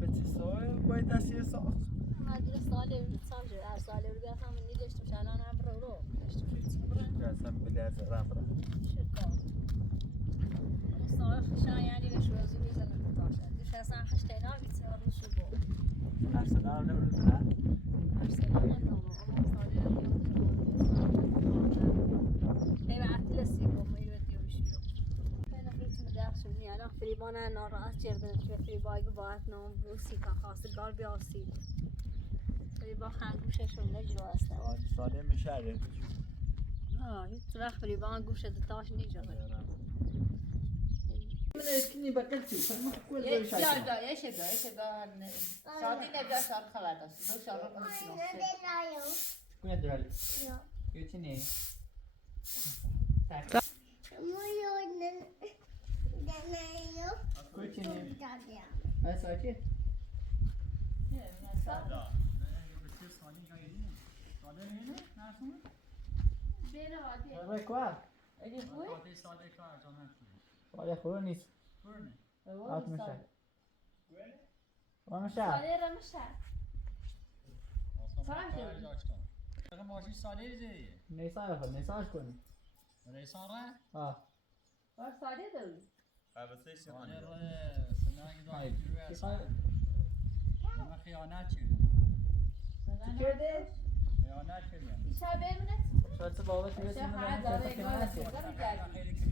بچه سای بای دستی ساخت مدیر ساله رو سامجه هر ساله رو بیان همون نیدشتم شنان هم رو دشتم چیزی برن جلسم بلی از رم برم شکار ساله خشن یعنی به شوزی میزنم باشد دوش اصلا خشتینا بیتیار رو شو بود هر سنه هم نمیده نه هر ساله نمو اما ساله رو هی بعد لسی بوم میره دیوش بیرون من خیلی مدرس شدی الان فریبان ناراحت کردن که فریبای باید نام روسی که خواستگار بیاسی فریبا خنگوششون نجرو هستن ساله میشه هیچ وقت فریبان گوش دتاش نجرو من اسکنی بقیل چی فرما کل یه داری شکر یه شکر ساعتی نبیار شار خبر داشت دو شار رو کنید کنه داری یه چی نی کوچی نی از ساعتی بینه وادی ساله کوه اگه خوی ساله خوه نیست آت میشه آت میشه ساله را میشه ماشی ساله دیگه نیسای خود نیساش کنی ریسان را آه باش ساله داری البته ساله سیمان را سنایی داری جلوی اصلا من خیانت چی چی کرده؟ خیانت چی شب بمونه شاید بابا توی شب هر داره گاه خیلی کمه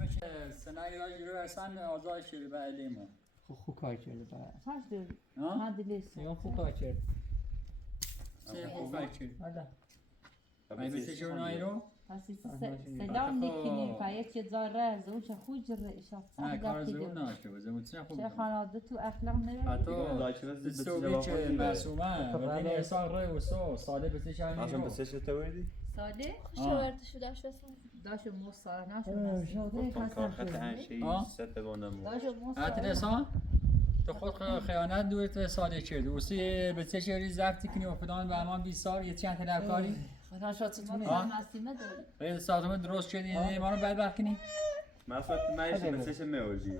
سنایی داری جلوی اصلا آزاد شده به علیمون خوب کار کرده برای ساش داری ها؟ ها دلیست نگاه خوب کار کرد چه خوب کار کرد حالا ای بسه چه اونایی رو؟ هستی سلام نکنی فایت چه زاره زوج خوش جره شخص نه کار دقیقی زبون ناشته بزه بود چه خوب چه خانواده تو اخلاق نمیدونی حتی دستو بیچه معصومه ودین احسان روی و ساده بسه چه همی عشان رو بسش توردی؟ ساده خوش آورده شده شو داشو موسا نشو شده کار خط هنشی آه. ست بانم داشو موسا حتی احسان تو خود خیانت دورت به ساده کرد و سی بسه چه ریز رفتی کنی و فدان به امان 20 سال یه چند تلف کاری خدا شاد ستونه ما نسیمه داری غیر ساعتمه درست کردی یعنی ما رو بدبخت کنی مثلا مایش بسش میوردی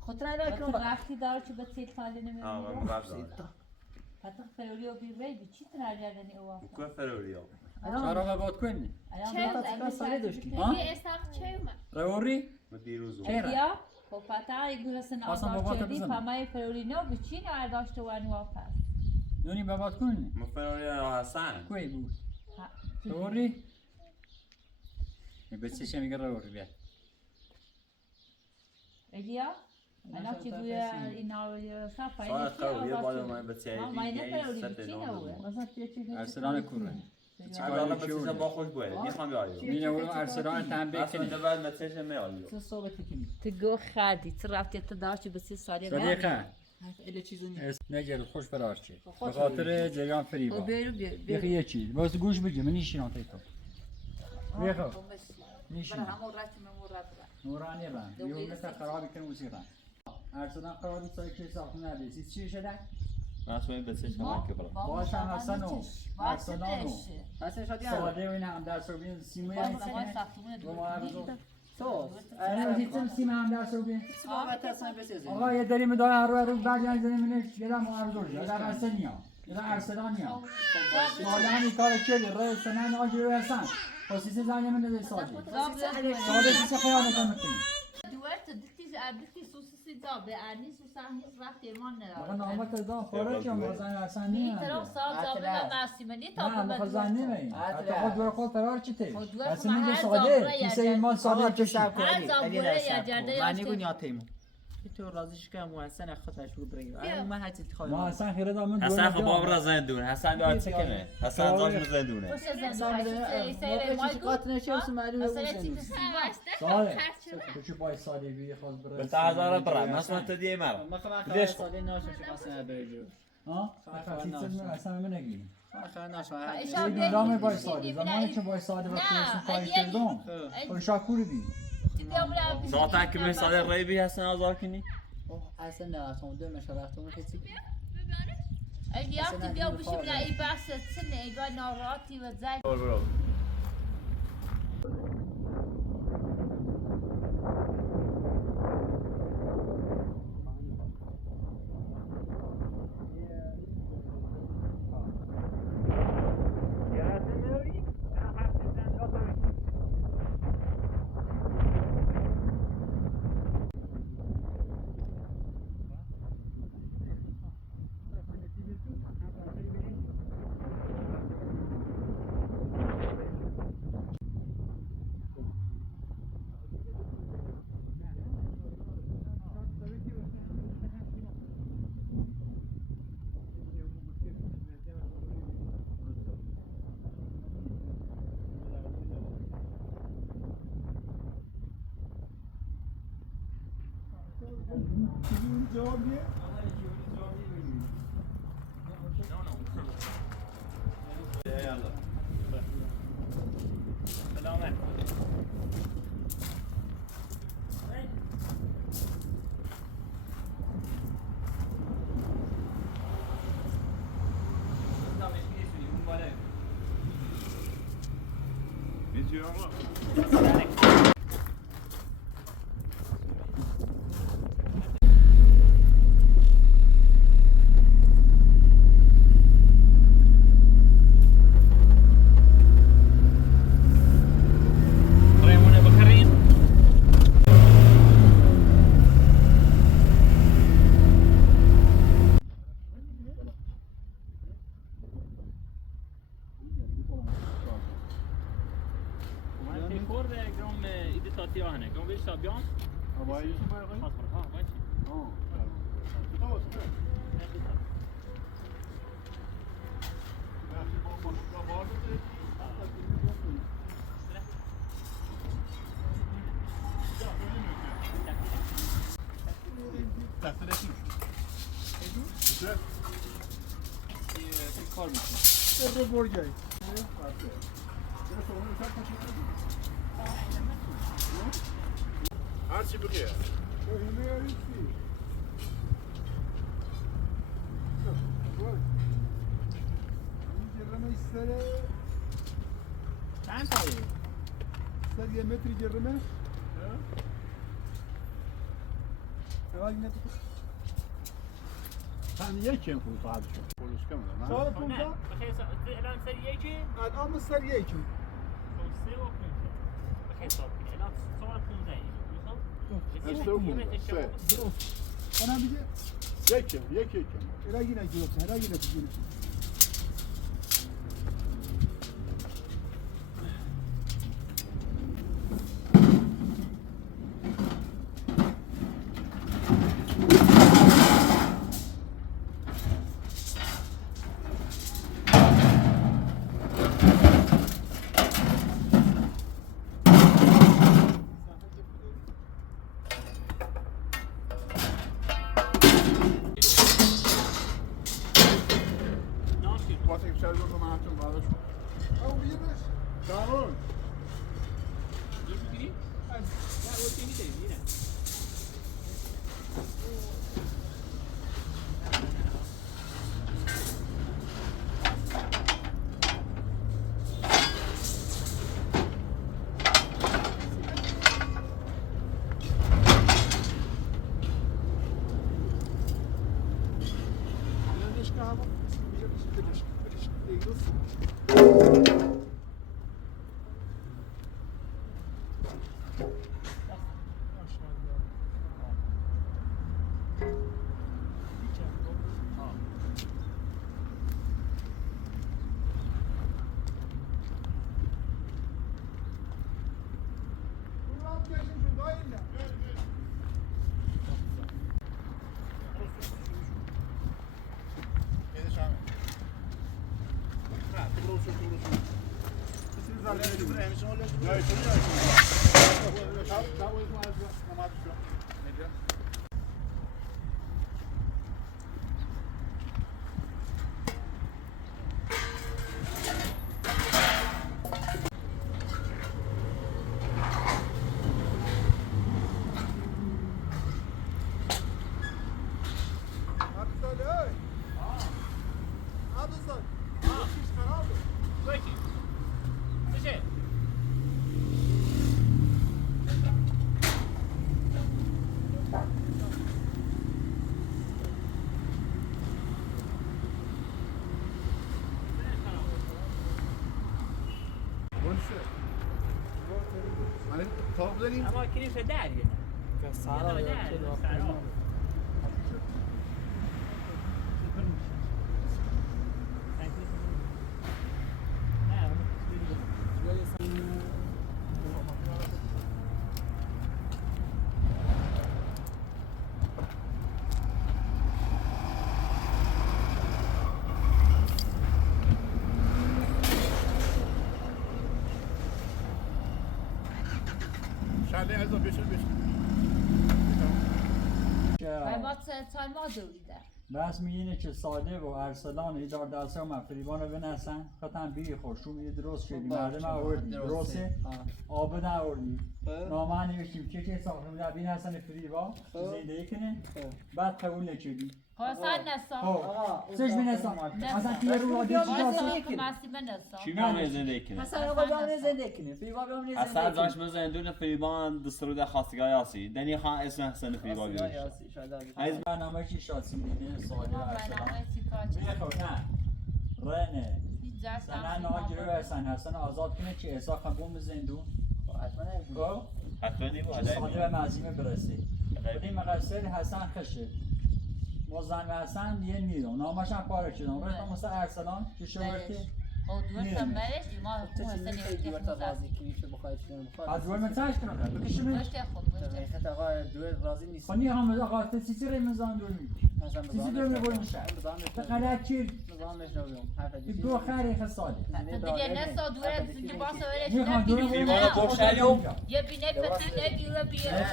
خود را را تو کن رفتی دار چه به سیت فالی نمیدونی من رفتم حتی فروری و بیر بی چی تنها جردنی اوه کوه فروریا چرا قباد کنی؟ الان ساله داشتی ها؟ یه استاق چه اومد روری؟ من دیروز چرا؟ یا خب پتا ای گرسن اصلا آزاد بابات کردی بزنم. پمای فروری نو بچین و ارداشت و واپس نونی بابات کنی؟ من فروریا حسن کوی بود؟ روری؟ بسیشه میگه روری بیا الیا الان چی بوی اینا صفایی صار قوي بالا ما بتساعد ما لي نفر جاي ولی ست چی نوع نوه مثلا چی ارسلان کوره هذا ما بتساعد ما خوش بوله میخوام بیارم مینه اون ارسلان تنبیه اصلا کنی بعد ما تيجي ما ياليو چه صحبتی کنی تگو خردی تو رفتی تو داشتی بسی سالی صدیقه اله چیزی نیست نگل خوش برارچی به خاطر جریان فریبا بیرو یکی یه چیز باز گوش بگی من نیشینان تیتو بیخو نیشینان همون رتی من رت نورانی رن یه تا خرابی کن وزی رن ارسلان قراری سای که ساختن نبیسی چی شده؟ معصومه بتساعد ما كبر باش هم حسن و ارسلان و حسن شادی ساده و این هم درس رو بین سیمه هم دو ماه بزرگ تو انا هیچم سیمه هم درس رو بین صحبت اصلا بسیار آقا یه داری میداره هر روز بعد یعنی زمینه یه دم معرض یه دم ارسلانیا یه دم ارسلانیا ساده همین کار کرده رای سنن آجی رو حسن خصوصی زنی من نده ساده ساده چیز خیانت میکنی دوست دکتی سوسیسی دابه انی سوسانی رفت ایمان آقا نامه کردم خورد که مازن حسن نی نه طرف سال دابه معصومه نی تا نه مخزن نمی حتی خود برای خود قرار چی تی خود اصلا میگه ساده کیسه ایمان ساده کشی معنی گو نیاتیمو تو رازیش که محسن خودش رو بگیره من هرچی خواهم ما حسن خیره دامن حسن خب بابر زندون حسن بیاد سکنه حسن زاش زندونه قاتل نشست معلومه ساده تو چی پای ساده بی خود بره بس هزار برا مثلا تدیه مرا ليش سالين ناشف قاسنا بيجو ها خاطر من اصلا من نگی خا ناشف این دامه پای ساده زمانی که پای ساده وقتی اسم پای کردم اون شاکوری بی ذاتا که مثال ریبی حسن آزار کنی اصلا نه اصلا دو مشارکتون کسی اگه یافتی بیا بشیم لعی بحث سنه اگه ناراتی و زنگ برو هرچی بگه چند تایی؟ سر یه متری جرمه اول این Sen yeken fut abi şu. Polis kamera. سال 15 بخیر الان سر یکی الان سر یکی سه و 15 بخیر صاحب الان سال 15 سه و 15 ona bir de Yeken. era yine gidiyorsun era yine gidiyorsun واسه بشار گفتم من چون بالاش او بیرش دارون میگیری؟ نه اوکی می‌تونی میرم. اما کلیف دریه که سارا یا چه سارا شاله از اون بشه ما سال ما دوریده بس میگینه که ساله و ارسلان ایدار دسته و مفریبان رو بنسن خطن بیری خوشو میگه درست شدی مردم آوردی درسته آب آوردی نامه نوشتیم که ساخته بوده بین حسن فریبا زنده کنه بعد قبول نکردی حسن نسا سش بنسان اصلا که رو را دیگه چی میانه زنده کنه؟ حسن آقا بیامونه زنده کنه فریبا بیامونه زنده اصلا داشت مزندون فریبان دسترود خواستگاه یاسی دنی خان اسم حسن فریبا بیارش از برنامه چی شاسی دیده ساله و ارسلان بیخور نه رنه سنه ناجره و حسن آزاد کنه که احسا خبون زندون حتما نیمو ساله و معظیمه برسه ولی مقصد حسن خشه مزن و حسن یه نیرون نامش هم پاره شدن روی تا مثل ارسلان که شورتی از دوار متعش کنم بکشی من خونی هم آقا تسیسی ری مزان دور می تسیسی دور می بویم شد تقلیه چیر دو خیلی خساله میخوام دور بویم یه بینه پتر نگیره بیاره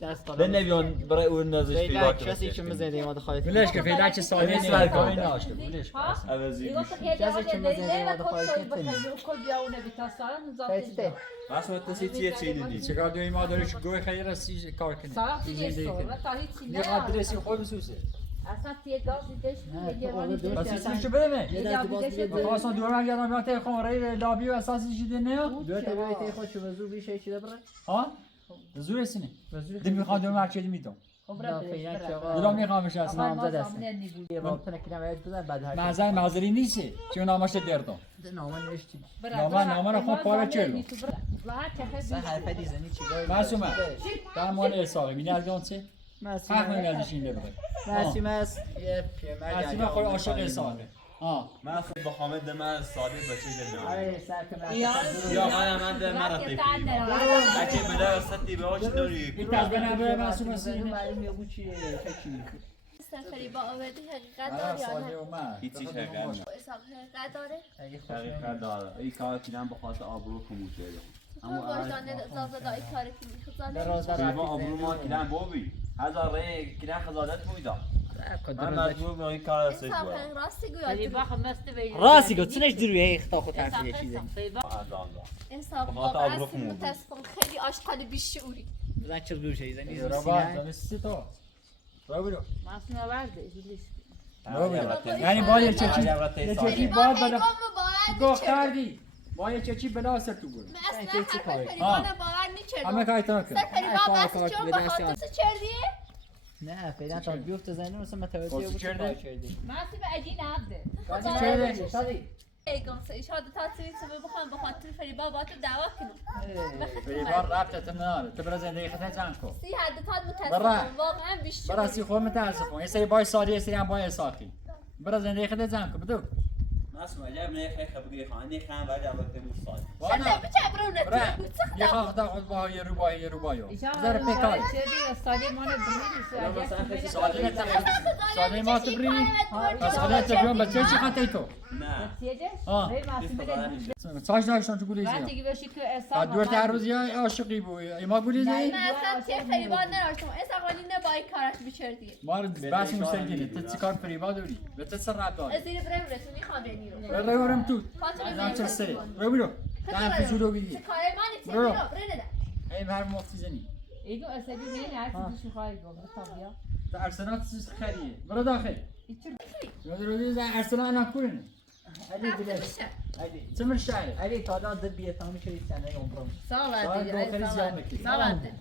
ده نمیان برای اون نازش فعلا کسی که مزنده ما دخالت بلش که فعلا چه ساله نیست برکاری ناشته بلش عوضی کسی که مزنده ما دخالت کنه بس وقت تسیتیه چینی نیست چکار دوی ما داره که گوی خیلی رسی کار کنه یه قدرسی خوب بسوسه اصلا توی گاز دیدش بس ایسانشو بده خواستان دوران گردم بیان تای خون رای لابی و اساسی شده نه دو تا بیت خود شو وزو بیشه چی دبره ها زور سینه دی میخوام دور مرکزی میدم دلم میخوامش اصلا نامزد است یه رابطه نکردم وایس بزن بعد هر معذری نیست چون نامش دردم نامه نوشتی نامه رو خود پاره چلو سه حرف دیزنی چی داری معصومه درمان احساقی می‌نی الان چه حق نمی‌ازش این ببره معصومه معصومه خود عاشق احساقه من خود با حامد من ساده بچه دلم آره سرکم یا من در مرا تفیدیم بچه بده سطحی به آش داری این تازه نبره معصومه سینه معلوم یه بود چیه فکری فریبا آوردی حقیقت داری یا نه؟ هیچی حقیقت نه اسحاق حقیقت داره؟ حقیقت داره این کار کنم به خاطر آبرو کمو شده تو وجدان زازدایی کاری که میخواد فریبا آبرو ما کنم بابی هذا الرأي كنا خزانات بويدا من من مجبور به این کار است انسان خیلی راستی گوید فریبا خمسته به راستی گفت چنش دروی هی خطا خود حرف انسان چیزه فریبا انسان بخاطر واقعا آبروخ موندی. متاسفم خیلی آشغال بیشعوری بزن چه دور شدی زنی رباط دانستی تو رو برو معصومه برده ایلیش یعنی با یه چکی فریبا باید هنگام بده باید گفت می‌چرد. کردی با یه چکی بلا سر تو برو من اصلا این چی حرف کاری؟ فریبا ها. باور می‌چردم. همه کاری تا سر کرد فریبا بس چون بخاطر تو چردیه؟ نه فعلا تا بیفته زنده مثلا متوجه کسی بود کرده؟ کار کردی معصومه عجی نبده چه شادی ایگم سه شاید تا توی تو بخوام بخاطر فریبا با تو دعوا کنم. فریبا رابطه نداره تو برای زندگی خودت جمع کن سی حد تا برا. متاسفم واقعا بیشتر. برای سی خود متاسفم یه سری بای سالی یه سری هم بای ساقی برای زندگی خودت جمع کن بدو اسمع جاب نه خیلی خبری خانی خان بعد عبارت موساد وانا سنده بچه برونه برا تو یه خدا خود با یه روبای یه روبایو زر پیکار سالی مانه بریدی سالی ما تبرینی سالی تبرین بچه چی خطی تو نه ها ساش داشتن تو گولیزی وقتی باشی که تا احسان دور تا روز یا عاشقی بو ایما گولیزی من اصلا چه فریبا نداشتم. اصلا قالی نباید کارش بیچردیه. ما بس مستقلی تو چیکار فریبا داری به تو سر راب داری ازیر برم رسونی خانه رو. برو برم تو خاطر نه چه من. سری برو برو تا فزولو بگی کار من برو. نیست. برو نده. ای هر مفتی زنی ایگو اصلی نه هر چیزی می‌خوای گم بیا تا ارسنال چیز خریه برو داخل برو زن ارسنال نکورن علی بلاش علی چمر شعر علی تا الان دل بیتامی کردی سنه عمرم سال داخل زیاد میکنی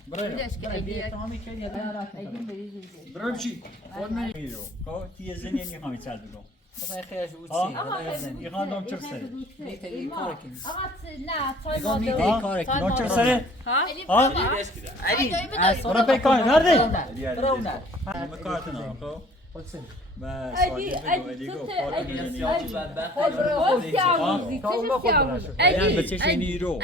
برو بیتامی کردی ایگو بریدی برو بچی خود من میرو کو تی زنی نمیخوام چال بگم مثلا خیلی بود یه خان دم چه سری میتونی کار کنی آقا نه تای نگاه مادر می‌کنی کار کنی دم چه سری ها؟ علی برو پیکار نرده برو نه مکاتنا خب خودسن بس علی علی تو علی بچه شینی رو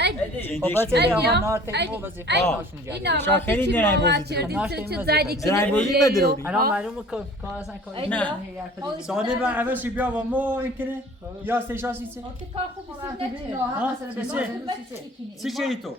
بابت آمار تیمو وظیفه هاشون اینا جاری شاکری نه بازی زدی بازی بدرو الان معلومه که کار اصلا کاری نه. ساده با عوضی بیا و مو این کنه یا سیشا سیچه چی چی تو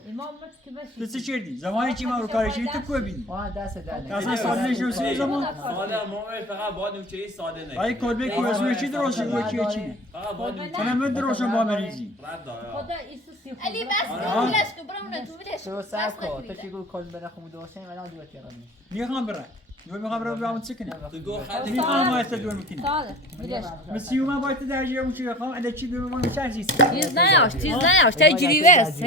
تو چی کردی زمانی چی ما رو کارش تو کو بینی دست در اصلا ساده نشون زمان ساده ما فقط بعد نوچه ساده نه ای کد کو اسمش چی دروشه و چی چی فقط بعد نوچه چنم من دروشه با مریضی رد داره خدا ایسوسی علی بس کن ولش کن برو تو ولش تو کن. سر بس کو تو نکنید. چی گو کل بنا خمود واسه الان دیگه کردم میخوام برم میخوام برم بیام چی کنه تو گو خاطر میخوام ما است دور میکنه ساله بلش مسیوما باید درجه موچی بخوام ادا چی بیم من چارجی چیز نیاش تجری بس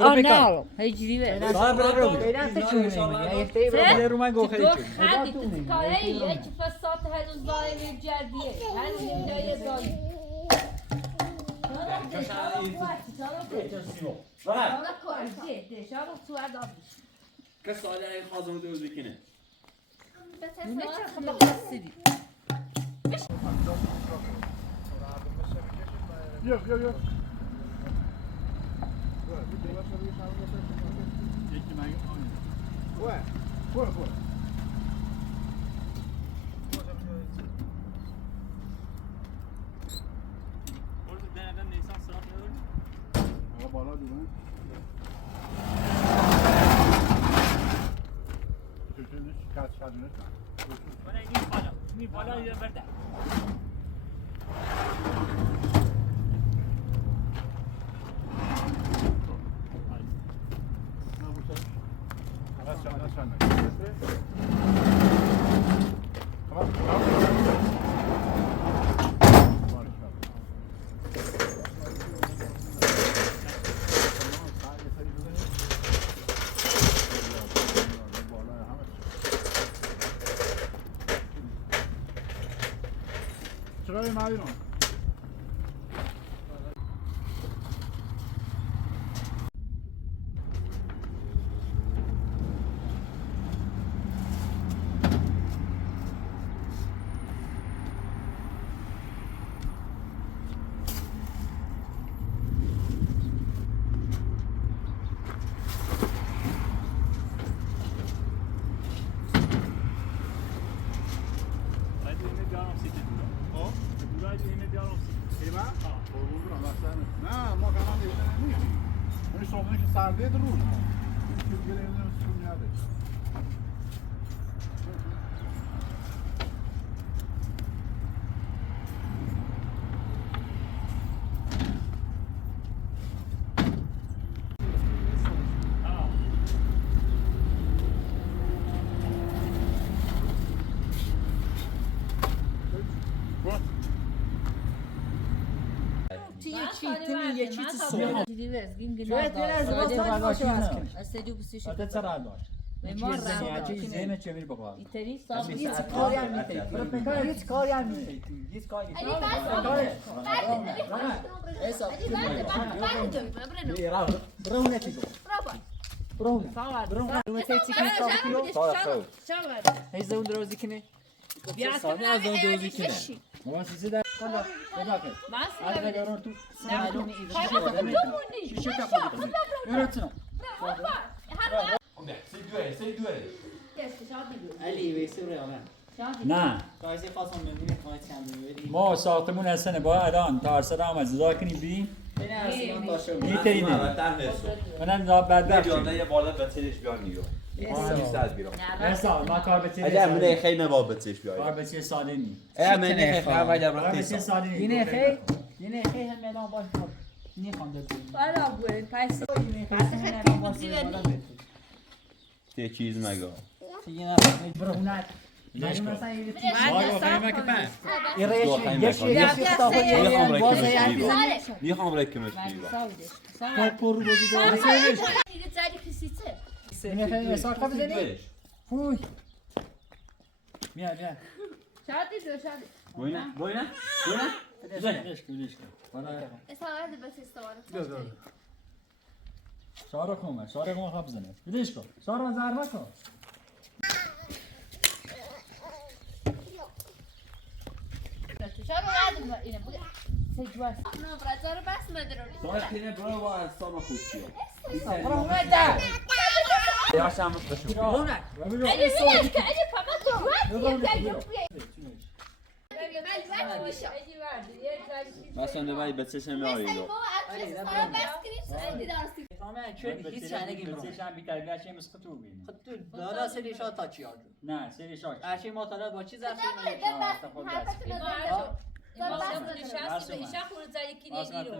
آنال تجری بس برو فعلا تو چون نمیگی یه یه رو من گو خیلی خدی تو کاری یک فساد هنوز ظاهر جدیه هنوز نمیدای داری که ساده ای خازم دوز بکنه Yok yok yok. Ué, foi. Aga بالا دیدن. Köşeniz kaç kadını? بالا یه برده Sen. چرا مدیرم نه ما قرار نیستیم. این صبحی که سرده درون. این که گله نمی‌تونیم چی تمی یکی تو سوال دیدی گیم شاید یه لحظه باز تاج باشه واسه استدیو بسیش حتی چرا داشت معمار چیزی زمین چه میری بقا ایتری هیچ کاری هم نیست هیچ کاری هم نیست هیچ کاری نیست برونه چی برونه برونه چی کنی هیچ زون دروزی کنی بیا سامی از اون دوزی کنه ما سیزی در کنه بباکه از نگارون تو معلوم شیشه کپی یورتون علی ویسی رو یادم نه کارزی خواستم میمونی خواهد چند ما ساختمون حسنه با الان تارسه رام از کنیم بی بینه ارسیان داشته بود میترینه منم بعد بیانه یه بالا بتیش بیان نیو نیست از بیرون اصلا ما کار بچه اگه امونه خیلی نباید بتیش کار بیان بچه ساده نی امونه خیلی ولی کار بچه ساده نی اینه خیلی هم میدان باش نیخوانده بود بالا بود پس یه چیز مگه دیگه نه برونه لشکر مثلا یه سوال بخیمه که پن یه تا میخوام رکمش بیرون پر روزی داره اینه خیلی مساق بزنی فوی بیا بوینه سارا کومه خواب بزنه بدیش کن سارا زهر نکن سارا کنه برو با انسان خوب چیه یا شما بشو مثلا نبایی بچه‌ش میاری دو هیچ چنگی برو بچه‌شم بی تربیت چه مسخطور بینه دادا سری شاد تا چیار نه سری شاک هرچی ما تا با چیز هرچی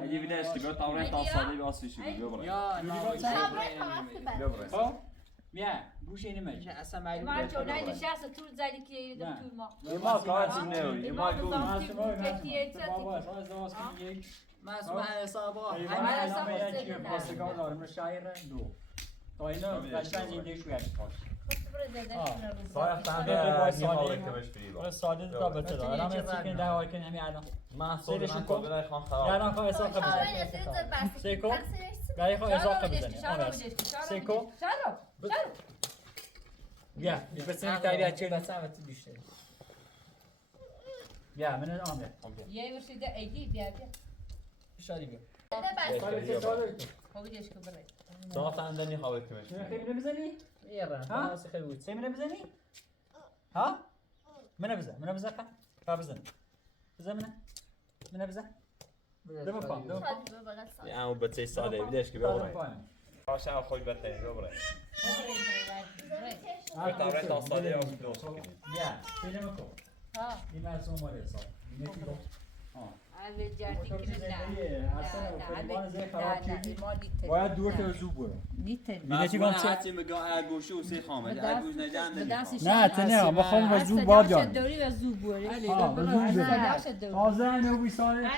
اگه بیده اشتباه تاوره تا سالی به آسیشی بیا برای یا بیا برای خب بیا گوش اینه میشه اصلا معلومه ما کارتیم نیوری ما گوش مسئول حسابا پاسگاه دارم شایر دو تا اینا قشنگ اینجا شویش باش ساده تا بچه دارم سیکن ده های کنی همین الان محصول من کابل خان خراب الان خواه حساب بزنی سیکو برای خواه حساب بزنی سیکو بیا بسیاری تربیت چه بسیاری بیشتر بیا من آمده یه ورشیده ایدی بیا شادی بیا صاحب اندنی خواه کمش خیلی بزنی؟ یه راه خیلی بود منو بزنی؟ ها؟ منو بزن خب بزن منو بزن دم پام یه امو بچه ساده بیدهش که بیا برای آشم خوی بطه بیا برای تاوره تا ساده یا دوست کنی بیا فیلم کن این مرسوم مال حساب اینه که گفت باید دور تا زود برو مسئول حتی مگه اگوشی و سی خامد اگوش نجم نمیخوام نه تنه ما خواهم و زود باد جان دوری و زود بوری حاضر همه بی ساله علا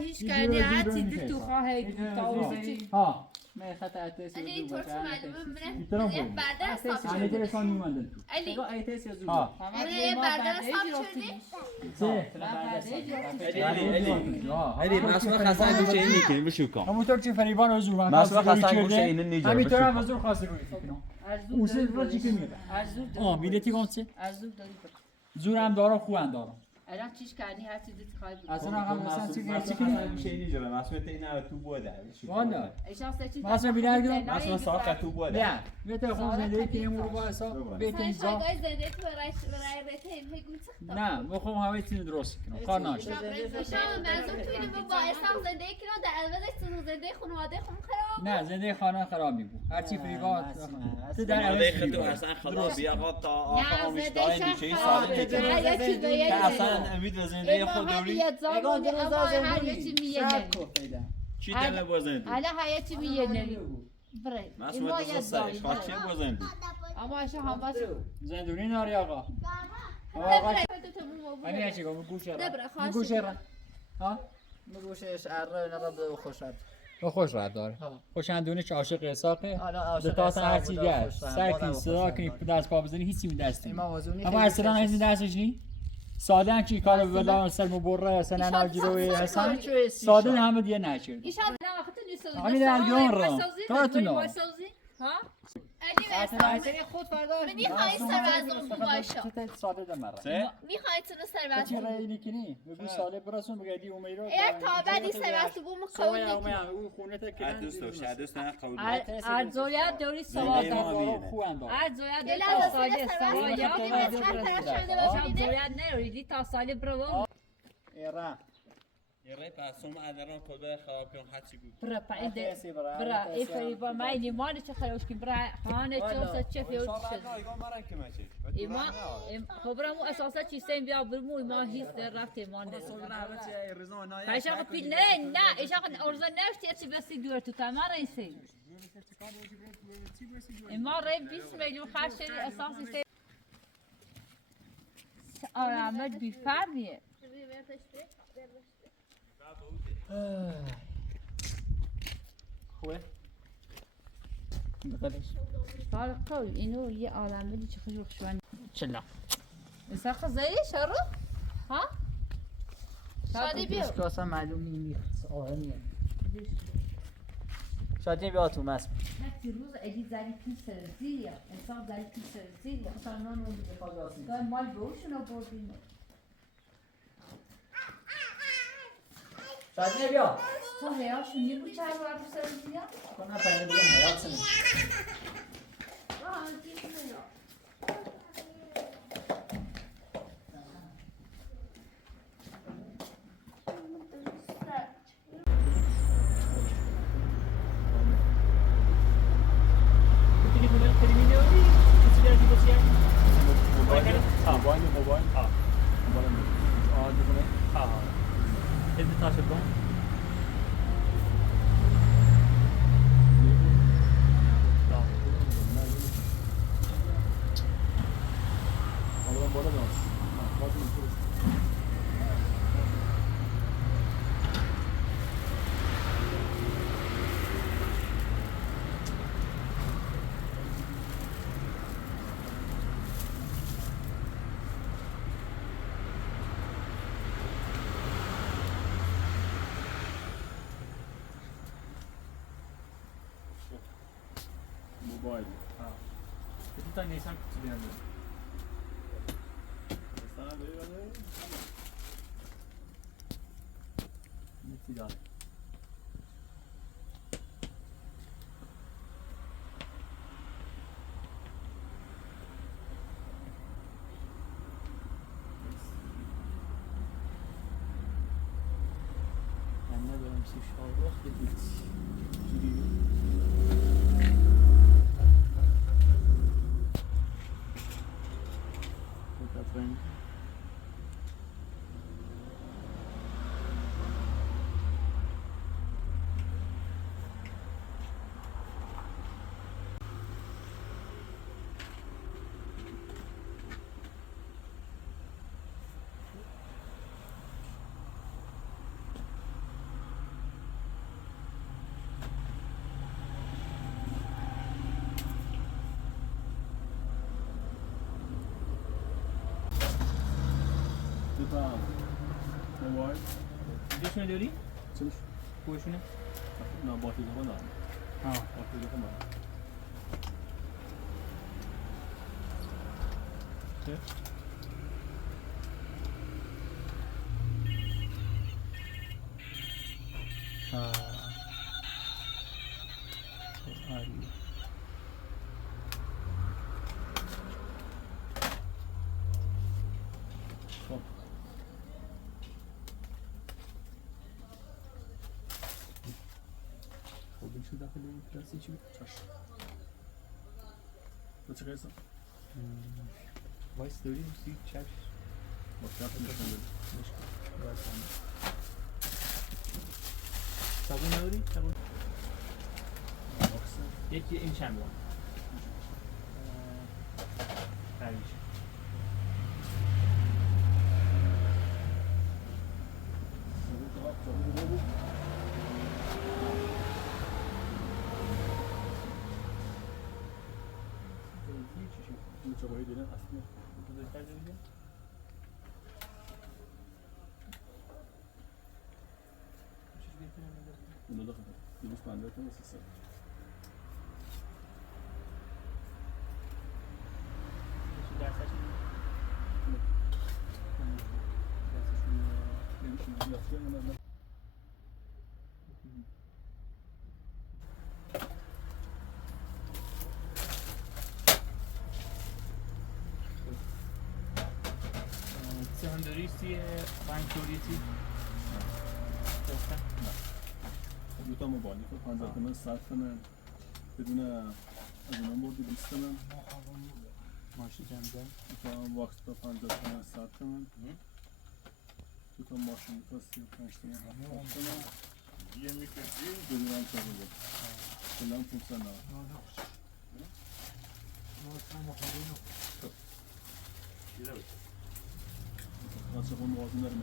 هیچ کنی حتی دل تو خواهی تاوزی ها من خطا اتس این طور که معلومه میتونم یه برو برده حساب همه شده تلفن میموندن تو علی ایتس یا زود ها یه برده حساب شده علی مسئول خسن گوشه این میکنی بشو کن همونطور که فریبان و زور مسئول خسن گوشه این نیجا همینطور بشو هم از زور خواسته روی فکرم اون سه رو چی که میگه بیلتی گمچه زور هم دارم خوب دارم الان چیش کنی حتی دل خواهی بود اصلا هم مثلا چی مسئول خسن گوشه این نیجا مسئول این رو تو بوده والا اشان چی مثلا بیرگم مسئول ساخت تو بوده بیا بیا تلفن زنده کنیم رو با حساب بیت اینجا سایگاه زنده تو برای رته این گوت نه میخوام همه چیز درست کنم کار نشه شما منظور تو اینو با اسلام زنده کنم در عوضش تو زنده خانواده خون خراب نه زنده خانه خراب میگو هرچی فریبا تو در علی عوض خطو فریبا اصلا خدا بیا تا آخر نه آمیش زنده دای شخص میشه خراب ساده بده میکنه یه چیز به که اصلا امید و زنده خود دوری زمانی اما هر یه چی میگه چی دل بزنید حالا هر چی میگه نمی بره مسئول تو سرش خواهد چه بزنید اما اشان هم باز زندونی ناری آقا آقا همین چی گفت گوشه را گوشه را ها میگوشش اره نه به خوشت و خوش رد داره خوشندونه که عاشق اساقه حالا به تا هر چی گه سر کنی صدا کنی دست پا بزنی هیچی می دستی اما اصلا هیچ دستش نی ساده هم که کارو بلا سر مبره اصلا ناجروی حسن ساده همه دیگه نچرد ایشان نه وقت نیست همین درگان را کارتونو ها خود فردا میخوای سر از اون باشه ساده دمره میخوای تو سر از چی رای لیکنی بگو ساله برسون بگی امیرو اگر تا بعدی سر از بوم قول او خونه تا که دوست نه قبول ارزویت دوری سواد ارزویت دوری تا سالی سواد ارزویت نیوریدی تا سالی برو ایران یه رای پاسم ادران کد خراب کنم حتی بود برا پایین برا ای فریبا ما ایمان چه خلاص کی برا خانه چه چه فیوت شد ایمان خبرمو اساسا چیستیم بیا برمو ایمان هیچ در رفت ایمان نه ایش آقا پیل نه ایش آقا ارزا نفتی چی بسی دور تو تمام رئیسی ایمان رای 20 میلیون خرج کردی اساسی آرامت بی‌فهمیه خوبه بقدرش حال قوي إنه هي عالم بدي تخرج شوان چلا إسحاق زي شرو ها شادي بيو که اصلا معلوم نیست آهنیه شادی بیا تو مس هاتي روز أدي زالي كل سرزية إنسان زالي كل سرزية مثلا نون اون دیگه خاصی قال مال بوش ولا بودين شادی بیا تو هيا شو نيجو شهر ولا سرزية کنه پیدا بگم حیات سنه موبایل تا نیسان کچی بیان نتی داره من ندارم سی شاید وقت بدید Friend. موبایل اینجاشونه داری؟ چش؟ خوبشونه؟ نه باتری زبان دارم باتری زبان دارم چه؟ عالی خب شو داخل این کلاسی چی بود؟ چش تو چه قیصه؟ وایس داری سی چش مطلب کشم داری مشکل وایس هم صابون نداری؟ صابون؟ یکی این چند بان پریش صابون کاری دیدن اصلا بزرگتر بگیرم اونو داخل 250 تا مثل سر ساندوریستی بانکوریتی دو تا موبایل 50 تومن 100 تومن بدون از اونم بردی 20 تومن ماشین جمعه دو تا واکس تا 50 تومن 100 تومن دو تا ماشین تا 35 تومن 70 تومن یه میکشی بدون هم تا بود کلا 590 بچه خون موازن داریم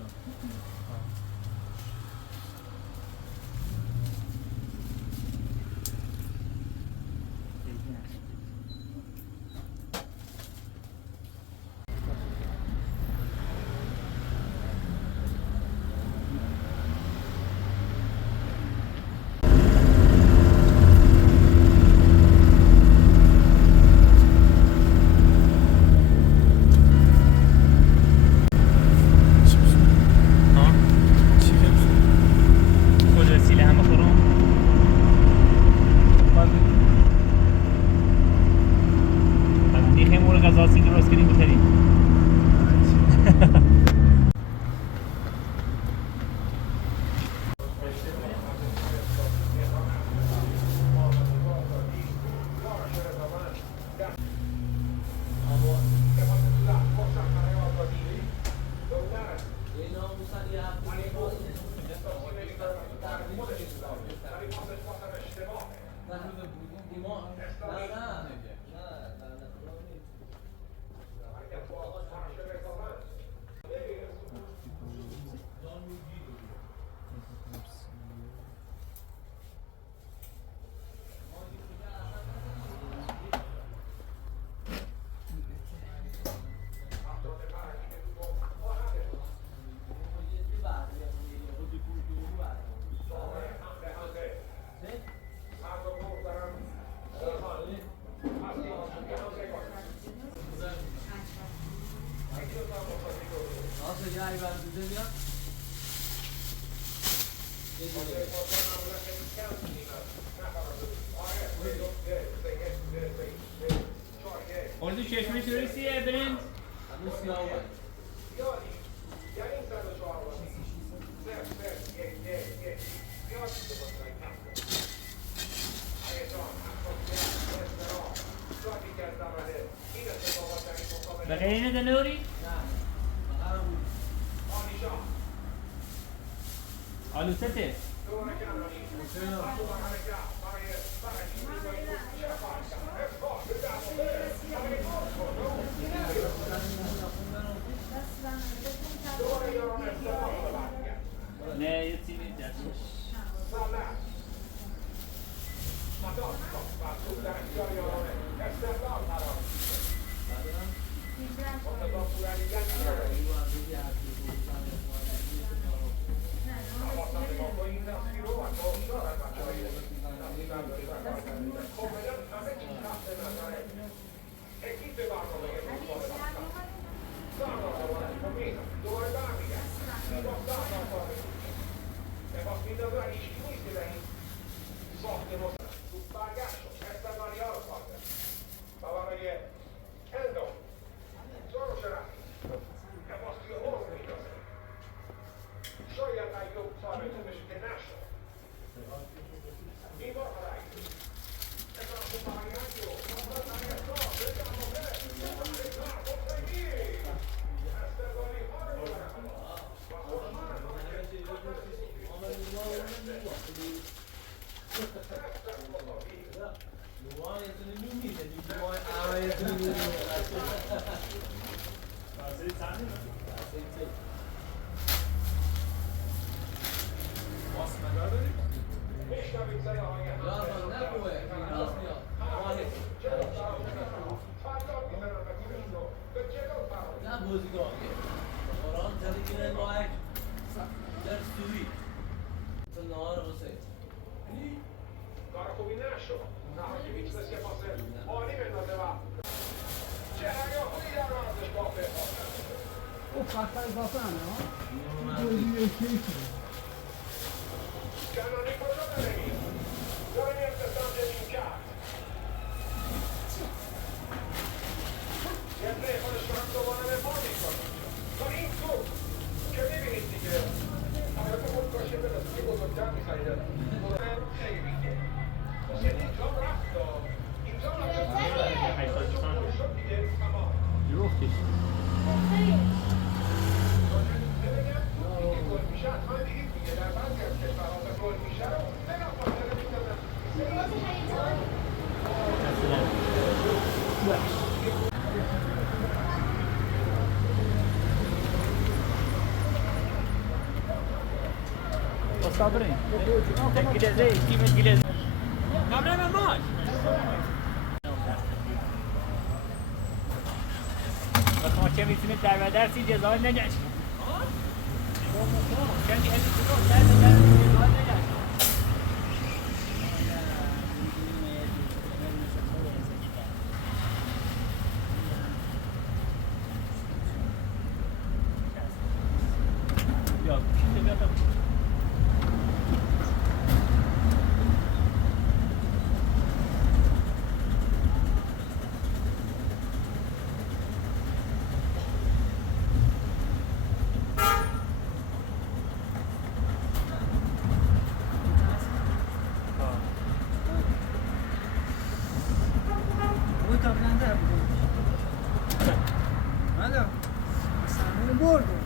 اردو چشمه توریستیه برنج بغيرنا دنوري الو ستة نه يتسيب انت come میگیره ماه در سوی تو نهار حسین کار خوبی نشد نه که میتونست یه پاس عالی بندازه و چهره‌های خوبی در ورزش بافه او خطر بافه ها؟ کنانی کجا بروید؟ داره میرسه سمت نیمکت یه پلی خودش رو هم دوباره نفا میکنه تا این تو که میبینید دیگه البته خود کاشی به رسیدی بزرگتر میخریده خیلی دیگه حسین اینجا رفت اینجا رفت شد دیگه تمام جفتش گل میشه حتما دیدید دیگه در بعضی از کشورها به گل میشه رو بلافاصله می‌ندازن. صابرين الجلازي كيما الجلازي عمرنا ما ماش بس ما كم يتم الدعوة درسي جزاء نجاش كان يهدي الكتاب جزاء نجاش برد